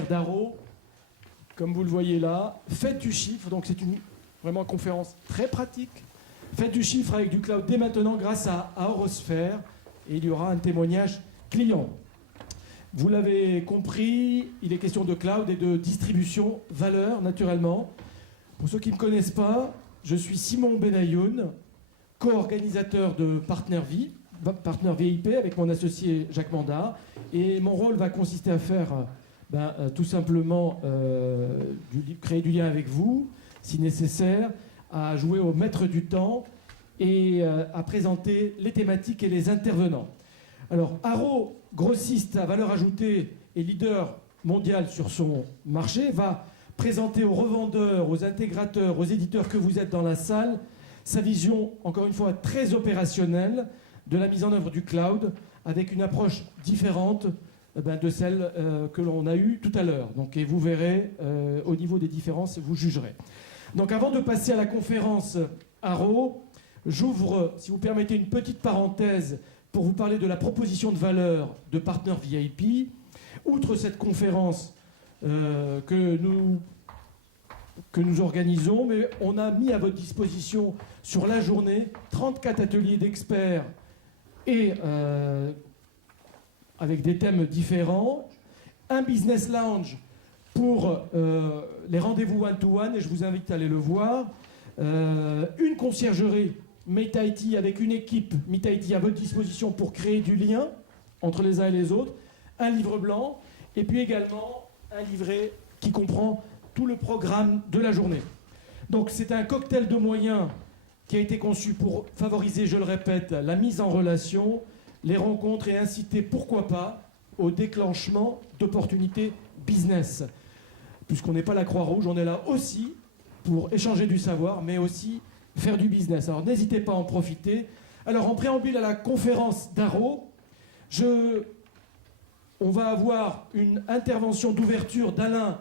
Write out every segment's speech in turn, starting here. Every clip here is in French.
d'Arro, comme vous le voyez là, faites du chiffre, donc c'est une vraiment conférence très pratique. Faites du chiffre avec du cloud dès maintenant grâce à Aurosphère et il y aura un témoignage client. Vous l'avez compris, il est question de cloud et de distribution valeur naturellement. Pour ceux qui ne me connaissent pas, je suis Simon Benayoun, co-organisateur de Partner VIP avec mon associé Jacques Mandard. Et mon rôle va consister à faire tout simplement créer du lien avec vous, si nécessaire, à jouer au maître du temps et à présenter les thématiques et les intervenants. Alors, Arro, grossiste à valeur ajoutée et leader mondial sur son marché, va présenter aux revendeurs, aux intégrateurs, aux éditeurs que vous êtes dans la salle, sa vision, encore une fois, très opérationnelle de la mise en œuvre du cloud, avec une approche différente de celle que l'on a eue tout à l'heure. Donc, et vous verrez, au niveau des différences, vous jugerez. Donc, avant de passer à la conférence Arro, j'ouvre, si vous permettez, une petite parenthèse pour vous parler de la proposition de valeur de Partner VIP. Outre cette conférence que nous organisons, mais on a mis à votre disposition sur la journée 34 ateliers d'experts et avec des thèmes différents, un business lounge pour les rendez-vous one-to-one, et je vous invite à aller le voir, une conciergerie Meet IT avec une équipe Meet IT à votre disposition pour créer du lien entre les uns et les autres, un livre blanc, et puis également un livret qui comprend tout le programme de la journée. Donc c'est un cocktail de moyens qui a été conçu pour favoriser, je le répète, la mise en relation, les rencontres et inciter, pourquoi pas, au déclenchement d'opportunités business. Puisqu'on n'est pas la Croix-Rouge, on est là aussi pour échanger du savoir, mais aussi faire du business. Alors n'hésitez pas à en profiter. Alors en préambule à la conférence d'Arro, on va avoir une intervention d'ouverture d'Alain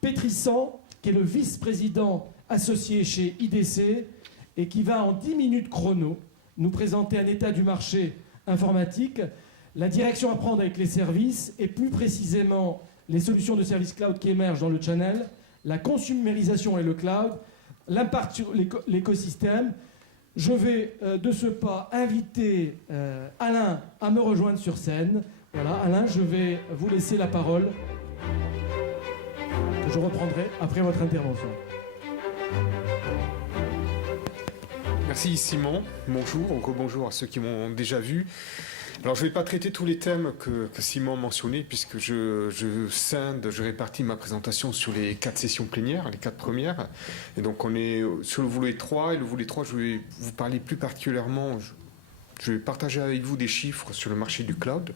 Pétrissant, qui est le vice-président associé chez IDC, et qui va en 10 minutes chrono nous présenter un état du marché informatique, la direction à prendre avec les services, et plus précisément les solutions de services cloud qui émergent dans le channel, la consumérisation et le cloud, l'impact sur l'écosystème. Je vais de ce pas inviter Alain à me rejoindre sur scène. Voilà, Alain, je vais vous laisser la parole, que je reprendrai après votre intervention. Merci Simon, bonjour, bonjour à ceux qui m'ont déjà vu. Alors je ne vais pas traiter tous les thèmes que Simon a mentionnés, puisque je répartis ma présentation sur les 4 sessions plénières, les 4 premières. Et donc on est sur le volet 3, et le volet 3, je vais vous parler plus particulièrement, je vais partager avec vous des chiffres sur le marché du cloud,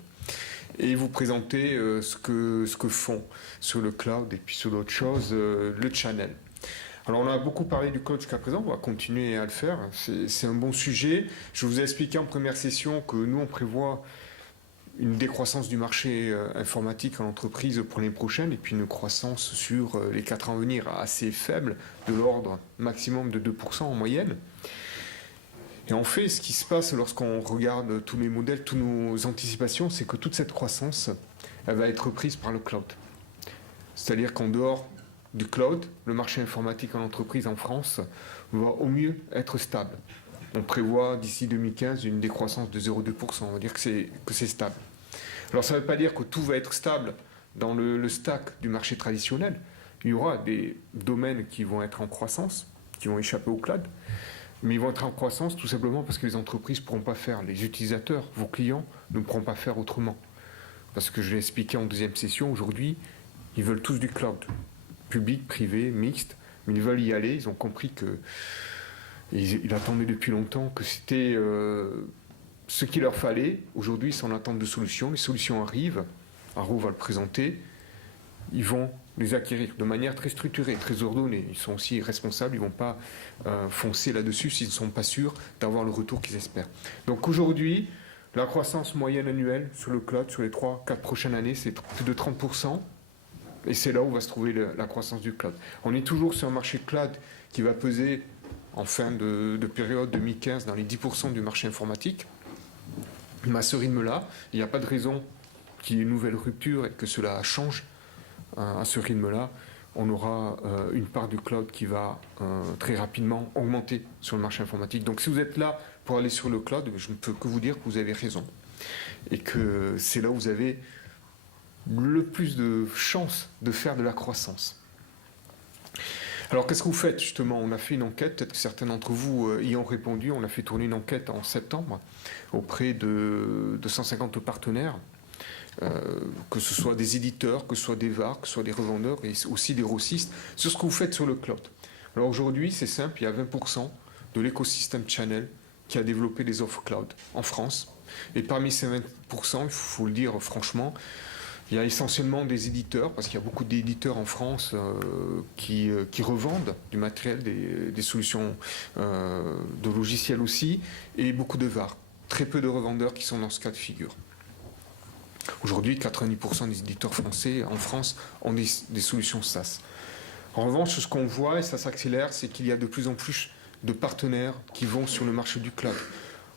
et vous présenter ce que font sur le cloud, et puis sur d'autres choses, le channel. Alors on a beaucoup parlé du cloud jusqu'à présent, on va continuer à le faire, c'est un bon sujet. Je vous ai expliqué en première session que nous on prévoit une décroissance du marché informatique en entreprise pour l'année prochaine, et puis une croissance sur les 4 ans à venir assez faible, de l'ordre maximum de 2% en moyenne. Et en fait, ce qui se passe lorsqu'on regarde tous les modèles, toutes nos anticipations, c'est que toute cette croissance, elle va être prise par le cloud. C'est-à-dire qu'en dehors du cloud, le marché informatique en entreprise en France va au mieux être stable. On prévoit d'ici 2015 une décroissance de 0,2%. On va dire que c'est stable. Alors ça ne veut pas dire que tout va être stable dans le stack du marché traditionnel. Il y aura des domaines qui vont être en croissance, qui vont échapper au cloud, mais ils vont être en croissance tout simplement parce que les entreprises ne pourront pas faire, les utilisateurs, vos clients, ne pourront pas faire autrement. Parce que je l'ai expliqué en deuxième session, aujourd'hui, ils veulent tous du cloud. Public, privé, mixte, mais ils veulent y aller, ils ont compris que ils attendaient depuis longtemps que c'était ce qu'il leur fallait. Aujourd'hui, ils sont en attente de solutions, les solutions arrivent, Arro va le présenter, ils vont les acquérir de manière très structurée, très ordonnée, ils sont aussi responsables, ils ne vont pas foncer là-dessus s'ils ne sont pas sûrs d'avoir le retour qu'ils espèrent. Donc aujourd'hui, la croissance moyenne annuelle sur le cloud, sur les 3-4 prochaines années, c'est plus de 30%. Et c'est là où va se trouver la croissance du cloud. On est toujours sur un marché cloud qui va peser en fin de période 2015 dans les 10% du marché informatique. Mais à ce rythme-là, il n'y a pas de raison qu'il y ait une nouvelle rupture et que cela change à ce rythme-là, on aura une part du cloud qui va très rapidement augmenter sur le marché informatique. Donc si vous êtes là pour aller sur le cloud, je ne peux que vous dire que vous avez raison. Et que c'est là où vous avez le plus de chances de faire de la croissance. Alors qu'est-ce que vous faites justement? On a fait une enquête, peut-être que certains d'entre vous y ont répondu, on a fait tourner une enquête en septembre auprès de 150 partenaires, que ce soit des éditeurs, que ce soit des VAR, que ce soit des revendeurs et aussi des grossistes, sur ce que vous faites sur le cloud. Alors aujourd'hui, c'est simple, il y a 20% de l'écosystème Channel qui a développé des offres cloud en France. Et parmi ces 20%, il faut le dire franchement, il y a essentiellement des éditeurs, parce qu'il y a beaucoup d'éditeurs en France qui revendent du matériel, des solutions de logiciels aussi, et beaucoup de VAR. Très peu de revendeurs qui sont dans ce cas de figure. Aujourd'hui, 90% des éditeurs français en France ont des solutions SaaS. En revanche, ce qu'on voit, et ça s'accélère, c'est qu'il y a de plus en plus de partenaires qui vont sur le marché du cloud.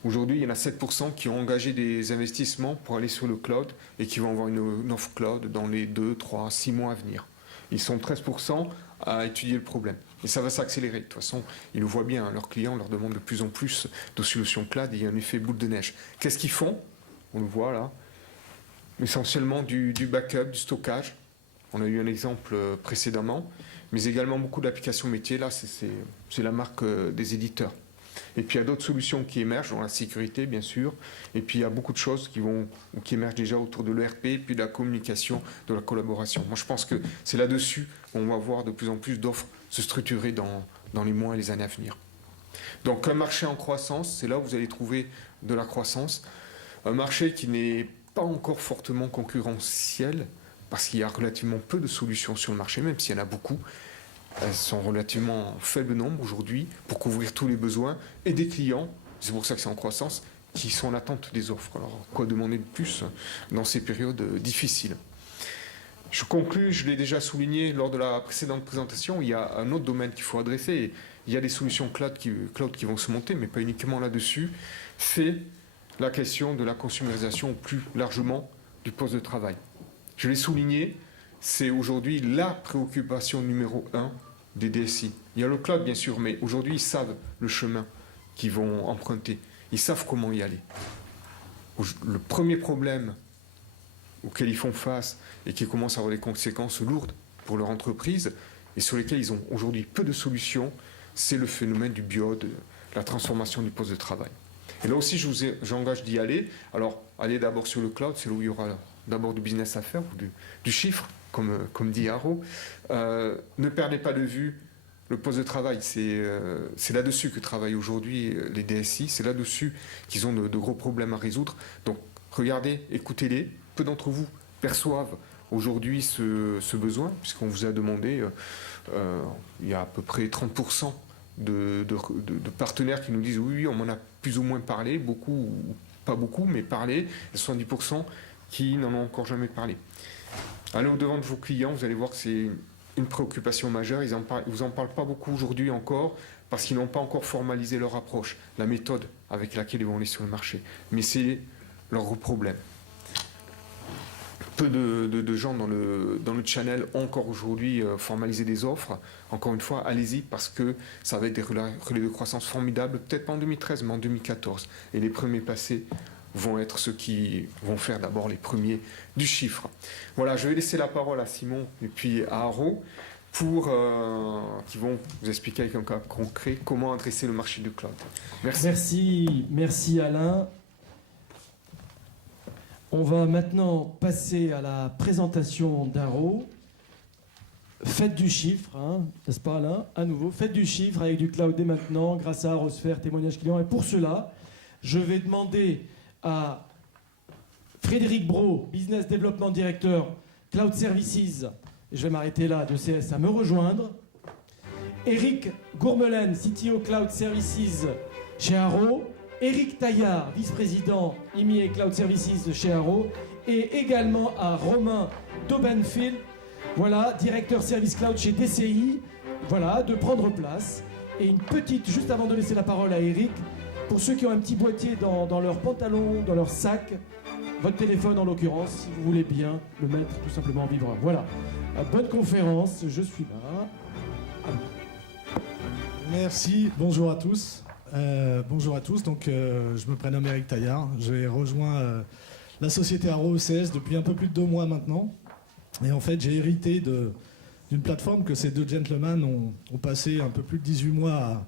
Aujourd'hui, il y en a 7% qui ont engagé des investissements pour aller sur le cloud et qui vont avoir une offre cloud dans les 2, 3, 6 mois à venir. Ils sont 13% à étudier le problème. Et ça va s'accélérer. De toute façon, ils le voient bien, leurs clients leur demandent de plus en plus de solutions cloud et il y a un effet boule de neige. Qu'est-ce qu'ils font? On le voit là. Essentiellement du backup, du stockage. On a eu un exemple précédemment, mais également beaucoup d'applications métiers. Là, c'est la marque des éditeurs. Et puis il y a d'autres solutions qui émergent, dans la sécurité bien sûr, et puis il y a beaucoup de choses qui émergent déjà autour de l'ERP, puis de la communication, de la collaboration. Moi je pense que c'est là-dessus qu'on va voir de plus en plus d'offres se structurer dans les mois et les années à venir. Donc un marché en croissance, c'est là où vous allez trouver de la croissance. Un marché qui n'est pas encore fortement concurrentiel, parce qu'il y a relativement peu de solutions sur le marché, même s'il y en a beaucoup. Elles sont relativement en faible nombre aujourd'hui pour couvrir tous les besoins et des clients, c'est pour ça que c'est en croissance, qui sont en attente des offres. Alors, quoi demander de plus dans ces périodes difficiles? Je conclus, je l'ai déjà souligné lors de la précédente présentation, il y a un autre domaine qu'il faut adresser. Il y a des solutions cloud qui vont se monter, mais pas uniquement là-dessus. C'est la question de la consumérisation plus largement du poste de travail. Je l'ai souligné, c'est aujourd'hui la préoccupation numéro 1 des DSI. Il y a le cloud, bien sûr, mais aujourd'hui, ils savent le chemin qu'ils vont emprunter. Ils savent comment y aller. Le premier problème auquel ils font face et qui commence à avoir des conséquences lourdes pour leur entreprise et sur lesquels ils ont aujourd'hui peu de solutions, c'est le phénomène du bio, de la transformation du poste de travail. Et là aussi, j'engage d'y aller. Alors, allez d'abord sur le cloud, c'est là où il y aura d'abord du business à faire, ou du chiffre, comme dit Haro. Ne perdez pas de vue le poste de travail. C'est là-dessus que travaillent aujourd'hui les DSI. C'est là-dessus qu'ils ont de gros problèmes à résoudre. Donc, regardez, écoutez-les. Peu d'entre vous perçoivent aujourd'hui ce besoin, puisqu'on vous a demandé, il y a à peu près 30% de partenaires qui nous disent oui, on m'en a plus ou moins parlé, beaucoup, ou pas beaucoup, mais parlé, et 70% qui n'en ont encore jamais parlé. Allez au-devant de vos clients, vous allez voir que c'est une préoccupation majeure. Ils vous en parlent pas beaucoup aujourd'hui encore, parce qu'ils n'ont pas encore formalisé leur approche, la méthode avec laquelle ils vont aller sur le marché. Mais c'est leur gros problème. Peu de gens dans le channel ont encore aujourd'hui formalisé des offres. Encore une fois, allez-y parce que ça va être des relais de croissance formidables, peut-être pas en 2013, mais en 2014. Et les premiers passés vont être ceux qui vont faire d'abord les premiers du chiffre. Voilà, je vais laisser la parole à Simon et puis à Haro pour qui vont vous expliquer avec un cas concret comment adresser le marché du cloud. Merci Alain. On va maintenant passer à la présentation d'Haro. Faites du chiffre, hein, n'est-ce pas Alain? À nouveau, faites du chiffre avec du cloud dès maintenant, grâce à Arosphère, témoignage client. Et pour cela, je vais demander à Frédéric Brault, Business Development Director, Cloud Services, je vais m'arrêter là, de CS, à me rejoindre. Eric Gourmelen, CTO Cloud Services chez Haro. Eric Taillard, vice-président IMI et Cloud Services chez Haro, et également à Romain Dobenfield, voilà, directeur Service Cloud chez DCI, voilà, de prendre place. Et une petite, juste avant de laisser la parole à Eric, pour ceux qui ont un petit boîtier dans leur pantalon, dans leur sac, votre téléphone en l'occurrence, si vous voulez bien le mettre tout simplement en vibreur. Voilà, bonne conférence, je suis là. À vous. Merci, bonjour à tous. Donc, je me prénomme Eric Taillard. J'ai rejoint la société Arro ECS depuis un peu plus de 2 mois maintenant. Et en fait, j'ai hérité d'une plateforme que ces 2 gentlemen ont passé un peu plus de 18 mois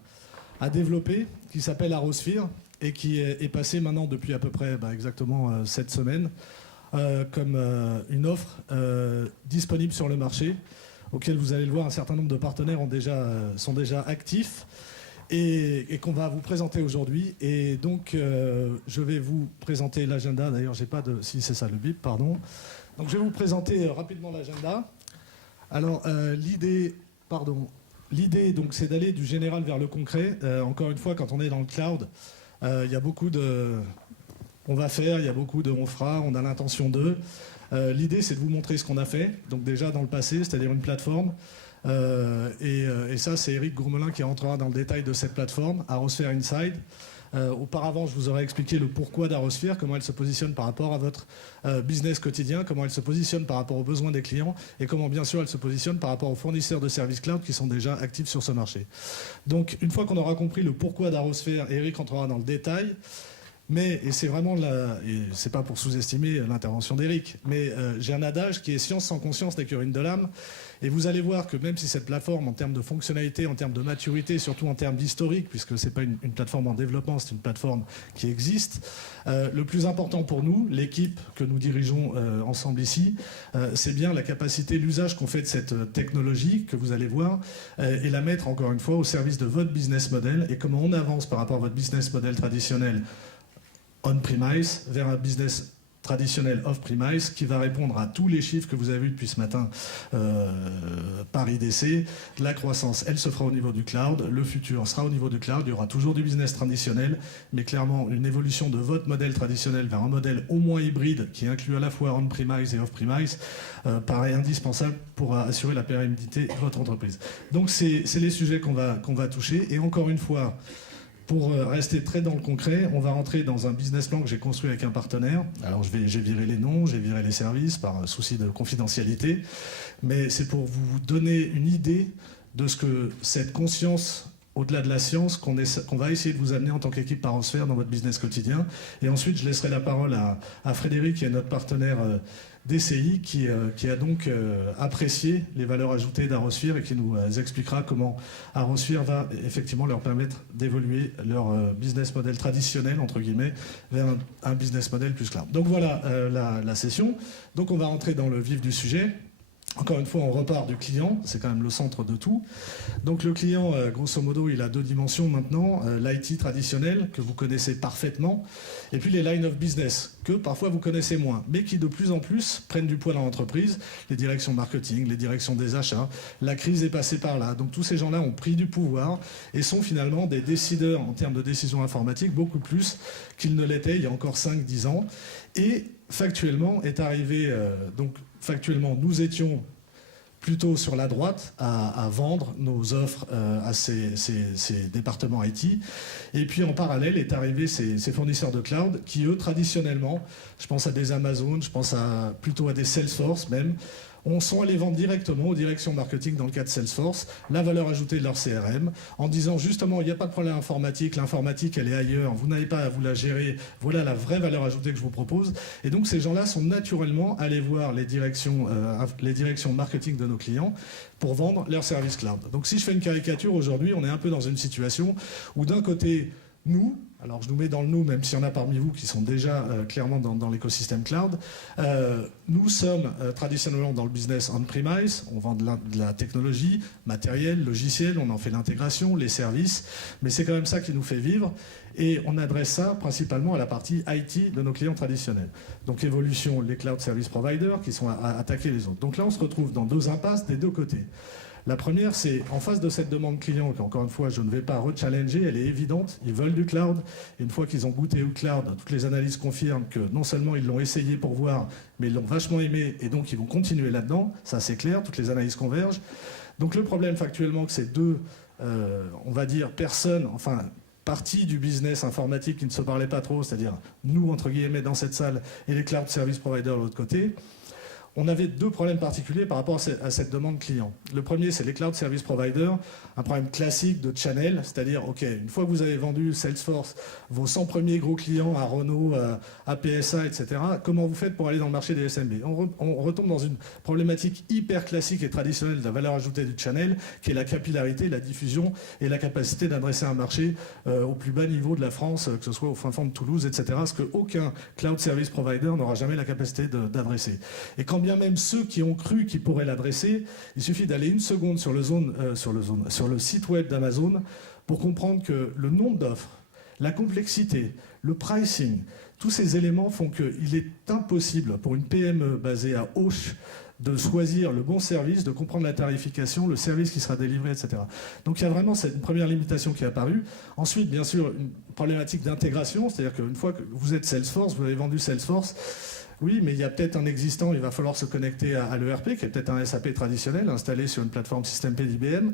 à développer, qui s'appelle Arrosphere, et qui est passée maintenant depuis à peu près exactement 7 semaines, comme une offre disponible sur le marché, auquel vous allez le voir, un certain nombre de partenaires sont déjà actifs et qu'on va vous présenter aujourd'hui. Et donc, je vais vous présenter l'agenda. D'ailleurs, j'ai pas de... Si, c'est ça, le bip, pardon. Donc, je vais vous présenter rapidement l'agenda. Alors, l'idée, donc, c'est d'aller du général vers le concret. Encore une fois, quand on est dans le cloud, il y a beaucoup de... On va faire, il y a beaucoup de... On fera, on a l'intention de... L'idée, c'est de vous montrer ce qu'on a fait, donc déjà dans le passé, c'est-à-dire une plateforme. Et ça, c'est Eric Gourmelin qui rentrera dans le détail de cette plateforme, Arrosphere Inside. Auparavant, je vous aurais expliqué le pourquoi d'Arrosphere, comment elle se positionne par rapport à votre business quotidien, comment elle se positionne par rapport aux besoins des clients et comment, bien sûr, elle se positionne par rapport aux fournisseurs de services cloud qui sont déjà actifs sur ce marché. Donc, une fois qu'on aura compris le pourquoi d'Arrosphere, Eric rentrera dans le détail. Mais, et c'est vraiment et c'est pas pour sous-estimer l'intervention d'Eric, mais j'ai un adage qui est science sans conscience n'est qu'urine de l'âme. Et vous allez voir que même si cette plateforme, en termes de fonctionnalité, en termes de maturité, surtout en termes d'historique, puisque c'est pas une plateforme en développement, c'est une plateforme qui existe, le plus important pour nous, l'équipe que nous dirigeons ensemble ici, c'est bien la capacité, l'usage qu'on fait de cette technologie que vous allez voir, et la mettre encore une fois au service de votre business model et comment on avance par rapport à votre business model traditionnel on-premise vers un business traditionnel off-premise qui va répondre à tous les chiffres que vous avez vus depuis ce matin par IDC. La croissance, elle se fera au niveau du cloud. Le futur sera au niveau du cloud. Il y aura toujours du business traditionnel, mais clairement une évolution de votre modèle traditionnel vers un modèle au moins hybride qui inclut à la fois on-premise et off-premise paraît indispensable pour assurer la pérennité de votre entreprise. Donc c'est les sujets qu'on va toucher. Et encore une fois, pour rester très dans le concret, on va rentrer dans un business plan que j'ai construit avec un partenaire. Alors j'ai viré les noms, j'ai viré les services par souci de confidentialité, mais c'est pour vous donner une idée de ce que cette conscience, au-delà de la science, qu'on va essayer de vous amener en tant qu'équipe Arrosphere dans votre business quotidien. Et ensuite, je laisserai la parole à Frédéric, qui est notre partenaire DCI, qui a donc apprécié les valeurs ajoutées d'Arrosphere et qui nous expliquera comment Arrosphere va effectivement leur permettre d'évoluer leur business model traditionnel, entre guillemets, vers un business model plus cloud. Donc voilà la session. Donc on va rentrer dans le vif du sujet. Encore une fois, on repart du client, c'est quand même le centre de tout. Donc le client, grosso modo, il a 2 dimensions maintenant, l'IT traditionnel, que vous connaissez parfaitement, et puis les line of business, que parfois vous connaissez moins, mais qui de plus en plus prennent du poids dans l'entreprise, les directions marketing, les directions des achats, la crise est passée par là. Donc tous ces gens-là ont pris du pouvoir et sont finalement des décideurs en termes de décision informatique, beaucoup plus qu'ils ne l'étaient il y a encore 5-10 ans. Et factuellement est arrivé... Factuellement, nous étions plutôt sur la droite à vendre nos offres à ces départements IT. Et puis en parallèle est arrivé ces fournisseurs de cloud qui, eux, traditionnellement, je pense à des Amazon, je pense plutôt à des Salesforce même, sont allés vendre directement aux directions marketing dans le cas de Salesforce la valeur ajoutée de leur CRM en disant justement il n'y a pas de problème informatique, l'informatique elle est ailleurs, vous n'avez pas à vous la gérer, voilà la vraie valeur ajoutée que je vous propose. Et donc ces gens-là sont naturellement allés voir les directions marketing de nos clients pour vendre leurs services cloud. Donc si je fais une caricature aujourd'hui, on est un peu dans une situation où d'un côté, nous, alors je nous mets dans le nous, même s'il y en a parmi vous qui sont déjà clairement dans l'écosystème cloud, nous sommes traditionnellement dans le business on-premise, on vend de la technologie, matériel, logiciel, on en fait l'intégration, les services, mais c'est quand même ça qui nous fait vivre, et on adresse ça principalement à la partie IT de nos clients traditionnels. Donc évolution, les cloud service providers qui sont à attaquer les autres. Donc là on se retrouve dans 2 impasses des 2 côtés. La première, c'est en face de cette demande client, qu'encore une fois, je ne vais pas rechallenger, elle est évidente, ils veulent du cloud. Et une fois qu'ils ont goûté au cloud, toutes les analyses confirment que non seulement ils l'ont essayé pour voir, mais ils l'ont vachement aimé, et donc ils vont continuer là-dedans, ça c'est clair, toutes les analyses convergent. Donc le problème factuellement, que ces 2, on va dire, personnes, enfin, partie du business informatique qui ne se parlait pas trop, c'est-à-dire nous, entre guillemets, dans cette salle, et les cloud service providers de l'autre côté, on avait deux problèmes particuliers par rapport à cette demande client. Le premier, c'est les cloud service providers, un problème classique de channel, c'est-à-dire, OK, une fois que vous avez vendu Salesforce, vos 100 premiers gros clients à Renault, à PSA, etc., comment vous faites pour aller dans le marché des SMB? On retombe dans une problématique hyper classique et traditionnelle de la valeur ajoutée du channel, qui est la capillarité, la diffusion et la capacité d'adresser un marché au plus bas niveau de la France, que ce soit au fin fond de Toulouse, etc., ce qu'aucun cloud service provider n'aura jamais la capacité d'adresser. Et quand bien même ceux qui ont cru qu'ils pourraient l'adresser, il suffit d'aller une seconde sur le site web d'Amazon pour comprendre que le nombre d'offres, la complexité, le pricing, tous ces éléments font qu'il est impossible pour une PME basée à Auch de choisir le bon service, de comprendre la tarification, le service qui sera délivré, etc. Donc il y a vraiment cette première limitation qui est apparue. Ensuite, bien sûr, une problématique d'intégration, c'est-à-dire qu'une fois que vous êtes Salesforce, vous avez vendu Salesforce, oui, mais il y a peut-être un existant, il va falloir se connecter à l'ERP, qui est peut-être un SAP traditionnel, installé sur une plateforme SystemP d'IBM.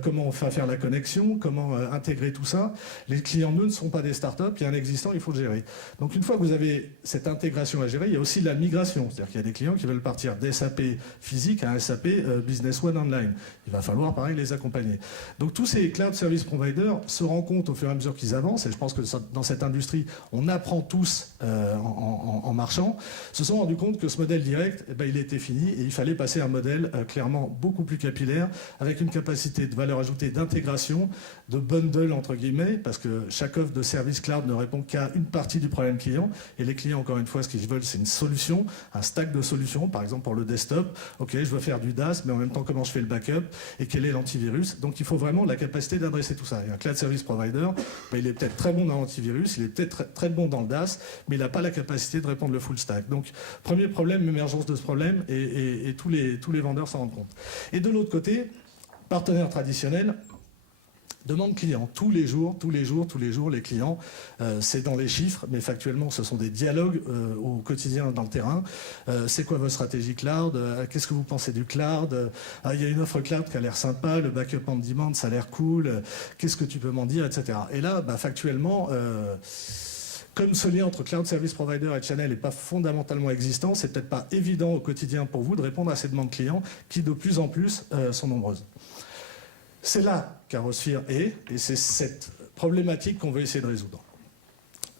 Comment on fait faire la connexion, comment intégrer tout ça. Les clients, ne sont pas des startups, il y a un existant, il faut le gérer. Donc une fois que vous avez cette intégration à gérer, il y a aussi la migration. C'est-à-dire qu'il y a des clients qui veulent partir d'SAP physique à un SAP Business One Online. Il va falloir, pareil, les accompagner. Donc tous ces cloud service providers se rendent compte au fur et à mesure qu'ils avancent, et je pense que dans cette industrie, on apprend tous en marchant, se sont rendus compte que ce modèle direct, il était fini et il fallait passer à un modèle clairement beaucoup plus capillaire, avec une capacité de valeur ajoutée d'intégration, de bundle entre guillemets, parce que chaque offre de service cloud ne répond qu'à une partie du problème client, et les clients, encore une fois, ce qu'ils veulent, c'est une solution, un stack de solutions, par exemple pour le desktop. Ok, je veux faire du DAS, mais en même temps, comment je fais le backup et quel est l'antivirus? Donc il faut vraiment la capacité d'adresser tout ça. Et un cloud service provider, il est peut-être très bon dans l'antivirus, il est peut-être très bon dans le DAS, mais il n'a pas la capacité de répondre le full stack. Donc, premier problème, l'émergence de ce problème, et tous les vendeurs s'en rendent compte. Et de l'autre côté, partenaires traditionnels, demande client. Tous les jours, les clients, c'est dans les chiffres, mais factuellement, ce sont des dialogues au quotidien dans le terrain. C'est quoi votre stratégie cloud? Qu'est-ce que vous pensez du cloud? Il y a une offre cloud qui a l'air sympa, le backup on demand, ça a l'air cool. Qu'est-ce que tu peux m'en dire, etc. Et là, factuellement, comme ce lien entre cloud service provider et channel n'est pas fondamentalement existant, c'est peut-être pas évident au quotidien pour vous de répondre à ces demandes clients qui de plus en plus sont nombreuses. C'est là qu'Arosphere est, et c'est cette problématique qu'on veut essayer de résoudre.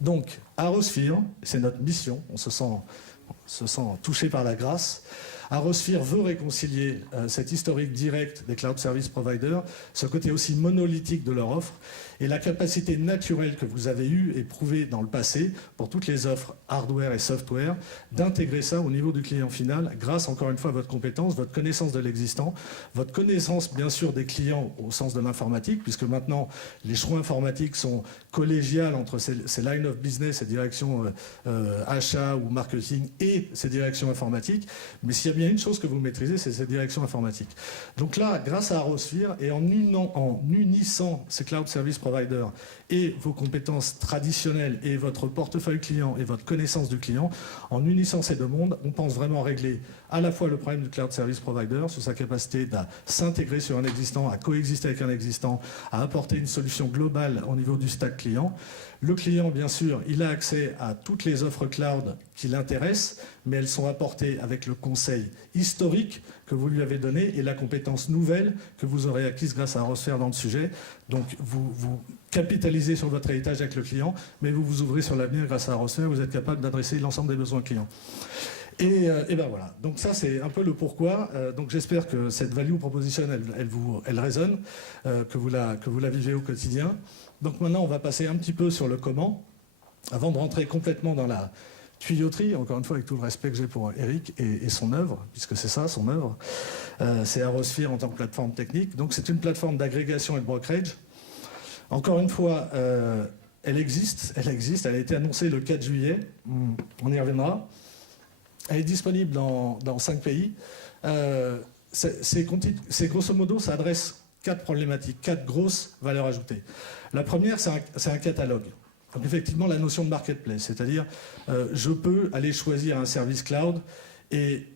Donc, Arosphere, c'est notre mission, on se sent touché par la grâce. Arosphere veut réconcilier cet historique direct des cloud service providers, ce côté aussi monolithique de leur offre, et la capacité naturelle que vous avez eue et prouvée dans le passé pour toutes les offres hardware et software, d'intégrer ça au niveau du client final grâce encore une fois à votre compétence, votre connaissance de l'existant, votre connaissance bien sûr des clients au sens de l'informatique, puisque maintenant les choix informatiques sont collégiales entre ces line of business, ces directions achat ou marketing et ces directions informatiques. Mais s'il y a bien une chose que vous maîtrisez, c'est ces directions informatiques. Donc là, grâce à Arosphere et en unissant ces cloud service providers et vos compétences traditionnelles et votre portefeuille client et votre connaissance du client, en unissant ces deux mondes, on pense vraiment régler à la fois le problème du cloud service provider sur sa capacité à s'intégrer sur un existant, à coexister avec un existant, à apporter une solution globale au niveau du stack client. Le client, bien sûr, il a accès à toutes les offres cloud qui l'intéressent, mais elles sont apportées avec le conseil historique que vous lui avez donné et la compétence nouvelle que vous aurez acquise grâce à Arosphere dans le sujet. Donc, vous capitalisez sur votre héritage avec le client, mais vous vous ouvrez sur l'avenir grâce à Arosphere, vous êtes capable d'adresser l'ensemble des besoins clients. Et ben voilà, donc ça c'est un peu le pourquoi. Donc j'espère que cette value proposition, elle résonne, que vous la vivez au quotidien. Donc maintenant on va passer un petit peu sur le comment, avant de rentrer complètement dans la tuyauterie, encore une fois avec tout le respect que j'ai pour Eric et son œuvre, puisque c'est ça son œuvre. C'est Arosphere en tant que plateforme technique. Donc c'est une plateforme d'agrégation et de brokerage. Encore une fois, elle existe, elle a été annoncée le 4 juillet, on y reviendra. Elle est disponible dans 5 pays. C'est grosso modo, ça adresse 4 problématiques, 4 grosses valeurs ajoutées. La première, c'est un catalogue. Donc effectivement, la notion de marketplace, c'est-à-dire je peux aller choisir un service cloud et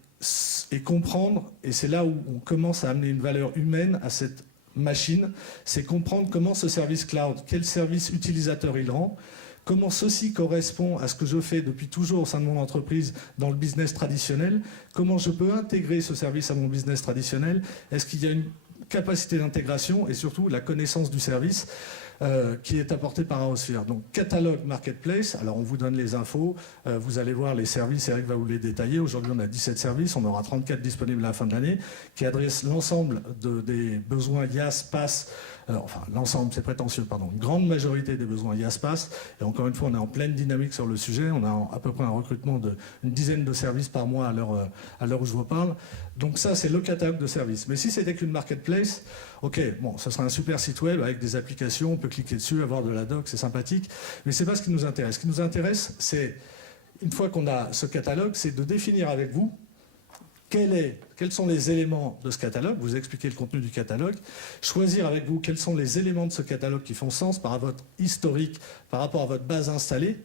comprendre, et c'est là où on commence à amener une valeur humaine à cette machine, c'est comprendre comment ce service cloud, quel service utilisateur il rend, comment ceci correspond à ce que je fais depuis toujours au sein de mon entreprise dans le business traditionnel, comment je peux intégrer ce service à mon business traditionnel, est-ce qu'il y a une capacité d'intégration et surtout la connaissance du service qui est apporté par ArrowSphere. Donc catalogue marketplace, alors on vous donne les infos, vous allez voir les services, Eric va vous les détailler. Aujourd'hui on a 17 services, on aura 34 disponibles à la fin de l'année, qui adressent l'ensemble des besoins IaaS, PaaS, enfin l'ensemble c'est prétentieux, pardon, une grande majorité des besoins IaaS, PaaS, et encore une fois on est en pleine dynamique sur le sujet, on a à peu près un recrutement d'une dizaine de services par mois à l'heure où je vous parle. Donc ça c'est le catalogue de services. Mais si c'était qu'une marketplace, ok, bon, ce sera un super site web avec des applications, on peut cliquer dessus, avoir de la doc, c'est sympathique, mais c'est pas ce qui nous intéresse. Ce qui nous intéresse, c'est, une fois qu'on a ce catalogue, c'est de définir avec vous quels sont les éléments de ce catalogue, vous expliquez le contenu du catalogue, choisir avec vous quels sont les éléments de ce catalogue qui font sens par rapport à votre historique, par rapport à votre base installée,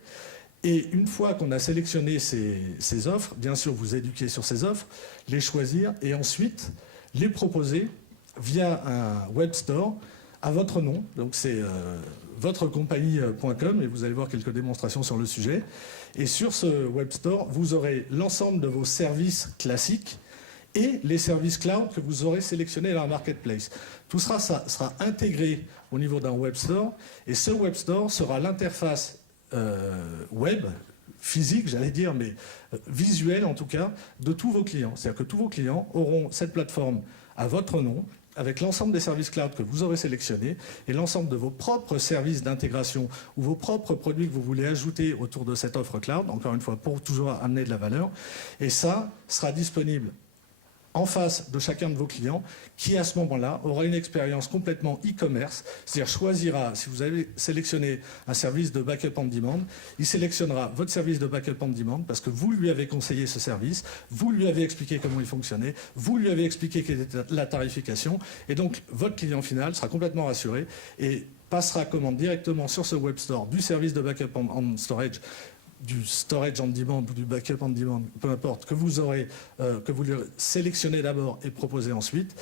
et une fois qu'on a sélectionné ces offres, bien sûr vous éduquer sur ces offres, les choisir et ensuite les proposer via un web store à votre nom, donc c'est votrecompagnie.com et vous allez voir quelques démonstrations sur le sujet. Et sur ce web store, vous aurez l'ensemble de vos services classiques et les services cloud que vous aurez sélectionnés dans la marketplace. Tout ça sera intégré au niveau d'un web store et ce web store sera l'interface web, physique, j'allais dire, mais visuelle en tout cas, de tous vos clients. C'est-à-dire que tous vos clients auront cette plateforme à votre nom, avec l'ensemble des services cloud que vous aurez sélectionnés et l'ensemble de vos propres services d'intégration ou vos propres produits que vous voulez ajouter autour de cette offre cloud, encore une fois, pour toujours amener de la valeur. Et ça sera disponible en face de chacun de vos clients qui, à ce moment-là, aura une expérience complètement e-commerce, c'est-à-dire choisira, si vous avez sélectionné un service de backup on demand, il sélectionnera votre service de backup on demand parce que vous lui avez conseillé ce service, vous lui avez expliqué comment il fonctionnait, vous lui avez expliqué quelle était la tarification, et donc votre client final sera complètement rassuré et passera commande directement sur ce web store du service de backup on storage, du storage on demand ou du backup on demand, peu importe, que vous aurez, que vous lui sélectionnez d'abord et proposez ensuite.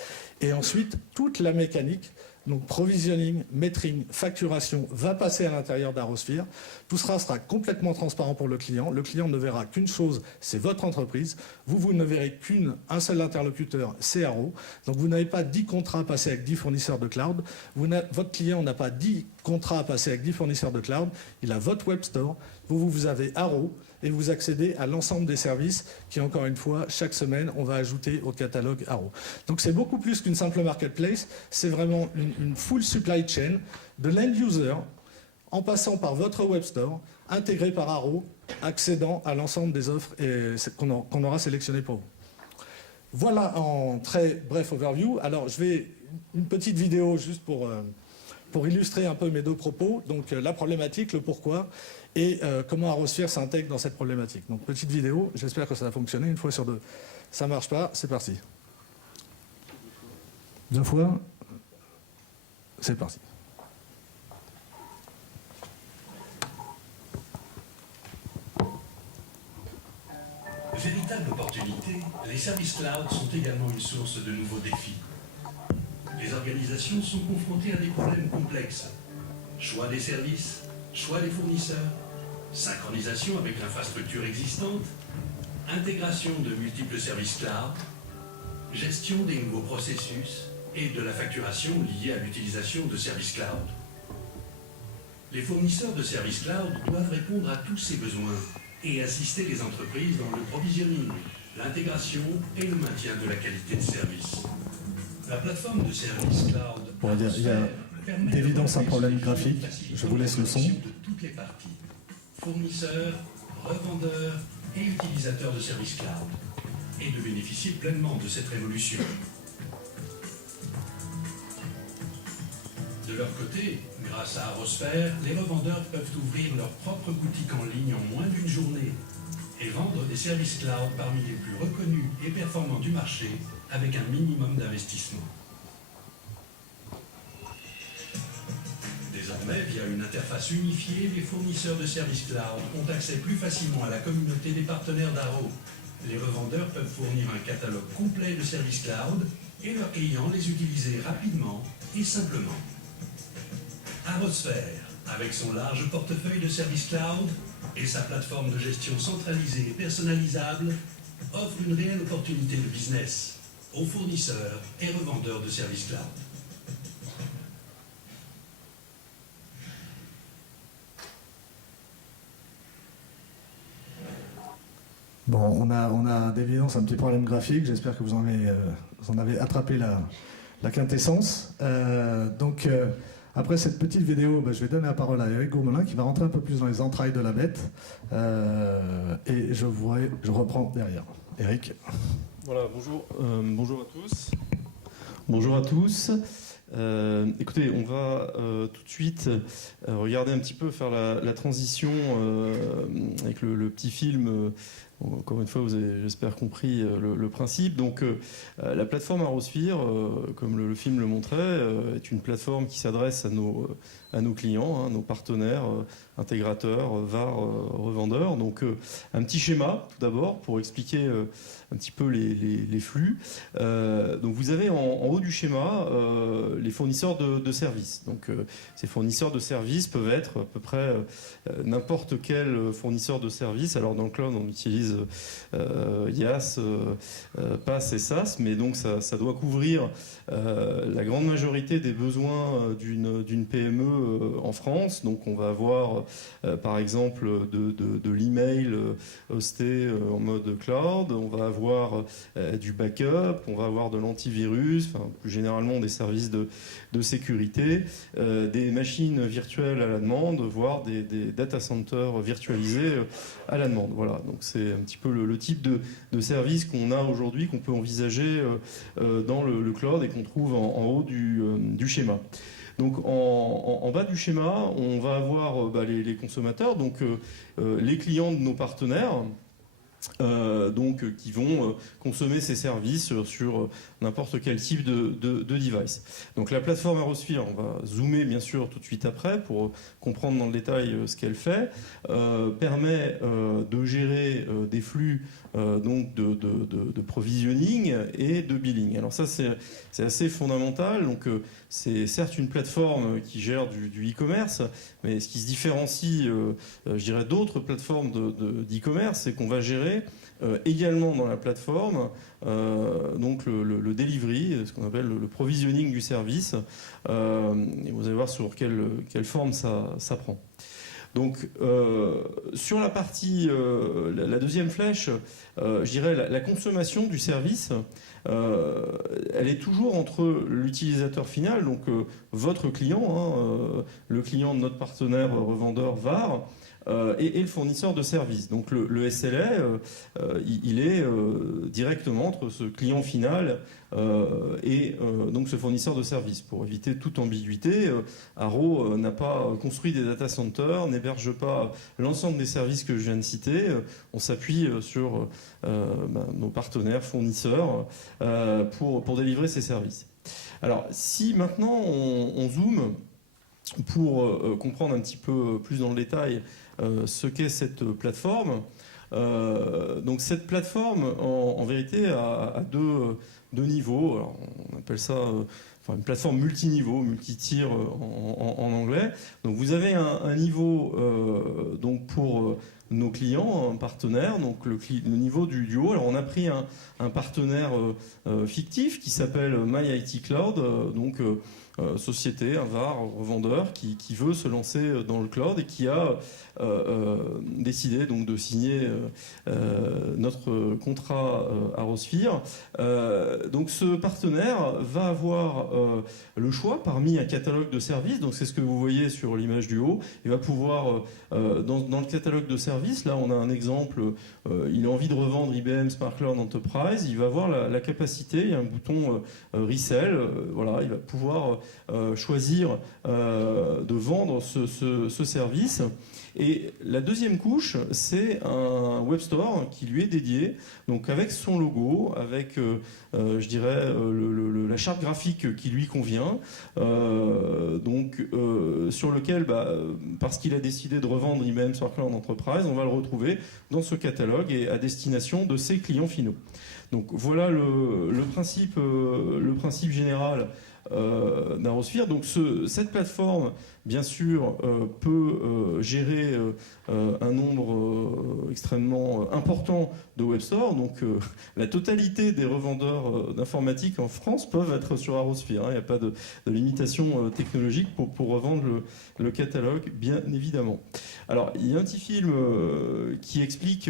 Et ensuite, toute la mécanique, donc provisioning, metering, facturation, va passer à l'intérieur d'ArrowSphere. Tout sera complètement transparent pour le client. Le client ne verra qu'une chose, c'est votre entreprise. Vous ne verrez qu'un seul interlocuteur, c'est Arrow. Donc vous n'avez pas 10 contrats à passer avec 10 fournisseurs de cloud. Votre client n'a pas 10 contrats à passer avec 10 fournisseurs de cloud. Il a votre web store. Vous avez Arrow et vous accédez à l'ensemble des services qui, encore une fois, chaque semaine, on va ajouter au catalogue Arrow. Donc c'est beaucoup plus qu'une simple marketplace, c'est vraiment une full supply chain de l'end-user en passant par votre web store, intégré par Arrow, accédant à l'ensemble des offres qu'on aura sélectionnées pour vous. Voilà en très bref overview. Alors je vais une petite vidéo juste pour illustrer un peu mes deux propos, donc la problématique, le pourquoi, et comment ArrowSphere s'intègre dans cette problématique. Donc petite vidéo, j'espère que ça va fonctionner, une fois sur deux. Ça marche pas, c'est parti. Deux fois, c'est parti. Véritable opportunité, les services cloud sont également une source de nouveaux défis. Les organisations sont confrontées à des problèmes complexes. Choix des services, choix des fournisseurs, synchronisation avec l'infrastructure existante, intégration de multiples services cloud, gestion des nouveaux processus et de la facturation liée à l'utilisation de services cloud. Les fournisseurs de services cloud doivent répondre à tous ces besoins et assister les entreprises dans le provisioning, l'intégration et le maintien de la qualité de service. La plateforme de services cloud On va dire, il y a d'évidence un problème graphique. Je vous laisse le son. de toutes les parties, fournisseurs, revendeurs et utilisateurs de services cloud, et de bénéficier pleinement de cette révolution. De leur côté, grâce à ArrowSphere, les revendeurs peuvent ouvrir leur propre boutique en ligne en moins d'une journée et vendre des services cloud parmi les plus reconnus et performants du marché avec un minimum d'investissement. Désormais, via une interface unifiée, les fournisseurs de services cloud ont accès plus facilement à la communauté des partenaires d'Arrow. Les revendeurs peuvent fournir un catalogue complet de services cloud et leurs clients les utiliser rapidement et simplement. Arosphere, avec son large portefeuille de services cloud et sa plateforme de gestion centralisée et personnalisable, offre une réelle opportunité de business aux fournisseurs et revendeurs de services cloud. Bon, on a d'évidence un petit problème graphique. J'espère que vous en avez attrapé la quintessence. Après cette petite vidéo, je vais donner la parole à Eric Gourmelin qui va rentrer un peu plus dans les entrailles de la bête. Et je reprends derrière. Eric. Voilà, bonjour, bonjour à tous. Bonjour à tous. Écoutez, on va tout de suite regarder un petit peu, faire la transition avec le petit film. Encore une fois, vous avez, j'espère, compris le principe. Donc, la plateforme Arosphere, comme le film le montrait, est une plateforme qui s'adresse à nos clients, nos partenaires, intégrateurs, VAR, revendeurs. Donc, un petit schéma, tout d'abord, pour expliquer un petit peu les flux. Donc, vous avez en haut du schéma les fournisseurs de services. Donc, ces fournisseurs de services peuvent être à peu près n'importe quel fournisseur de services. Alors, dans le cloud, on utilise IaaS, PaaS et SaaS, mais donc ça doit couvrir la grande majorité des besoins d'une PME en France. Donc on va avoir par exemple de l'email hosté en mode cloud, on va avoir du backup, on va avoir de l'antivirus, enfin, plus généralement des services de sécurité, des machines virtuelles à la demande, voire des data centers virtualisés à la demande. Voilà, donc c'est un petit peu le type de service qu'on a aujourd'hui, qu'on peut envisager dans le cloud et qu'on trouve en haut du schéma. Donc en bas du schéma, on va avoir les consommateurs, donc les clients de nos partenaires, qui vont consommer ces services sur n'importe quel type de device. Donc la plateforme Arosphere, on va zoomer bien sûr tout de suite après pour comprendre dans le détail ce qu'elle fait, permet de gérer des flux donc de provisioning et de billing. Alors ça c'est assez fondamental. Donc c'est certes une plateforme qui gère du e-commerce, mais ce qui se différencie, je dirais, d'autres plateformes d'e-commerce, c'est qu'on va gérer également dans la plateforme donc le delivery, ce qu'on appelle le provisioning du service. Et vous allez voir sur quelle forme ça prend. Donc sur la partie, la deuxième flèche, je dirais la consommation du service, elle est toujours entre l'utilisateur final, donc votre client, le client de notre partenaire revendeur VAR, et le fournisseur de services. Donc le SLA, il est directement entre ce client final et donc ce fournisseur de services. Pour éviter toute ambiguïté, Arrow n'a pas construit des data centers, n'héberge pas l'ensemble des services que je viens de citer. On s'appuie sur nos partenaires fournisseurs pour délivrer ces services. Alors si maintenant on zoome pour comprendre un petit peu plus dans le détail ce qu'est cette plateforme. Donc cette plateforme, en vérité, a deux niveaux. Alors, on appelle ça une plateforme multiniveau, multi-tier en anglais. Donc vous avez un niveau donc pour nos clients, un partenaire, donc le niveau du haut. Alors on a pris un partenaire fictif qui s'appelle MyITCloud, donc société, un VAR, revendeur qui veut se lancer dans le cloud et qui a décidé donc de signer notre contrat Arosphere. Donc ce partenaire va avoir le choix parmi un catalogue de services. Donc c'est ce que vous voyez sur l'image du haut. Il va pouvoir dans le catalogue de services, là on a un exemple, il a envie de revendre IBM SmartLearn Enterprise, il va avoir la capacité, il y a un bouton resell, voilà, il va pouvoir choisir de vendre ce service. Et la deuxième couche, c'est un web store qui lui est dédié, donc avec son logo, avec, je dirais, la charte graphique qui lui convient, donc sur lequel, parce qu'il a décidé de revendre IBM SmartLearn Enterprise, on va le retrouver dans ce catalogue et à destination de ses clients finaux. Donc voilà le principe général d'Arosphere. Donc cette plateforme, bien sûr, peut gérer un nombre extrêmement important de web stores. Donc la totalité des revendeurs d'informatique en France peuvent être sur Arosphere. Il n'y a pas de limitation technologique pour revendre le catalogue, bien évidemment. Alors il y a un petit film qui explique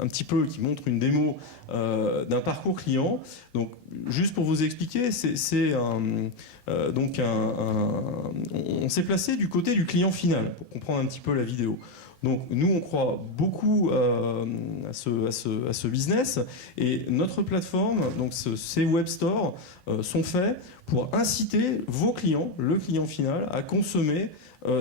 un petit peu, qui montre une démo d'un parcours client. Donc juste pour vous expliquer, on s'est placé du côté du client final pour comprendre un petit peu la vidéo. Donc nous, on croit beaucoup à ce business, et notre plateforme, donc ces web stores, sont faits pour inciter vos clients, le client final, à consommer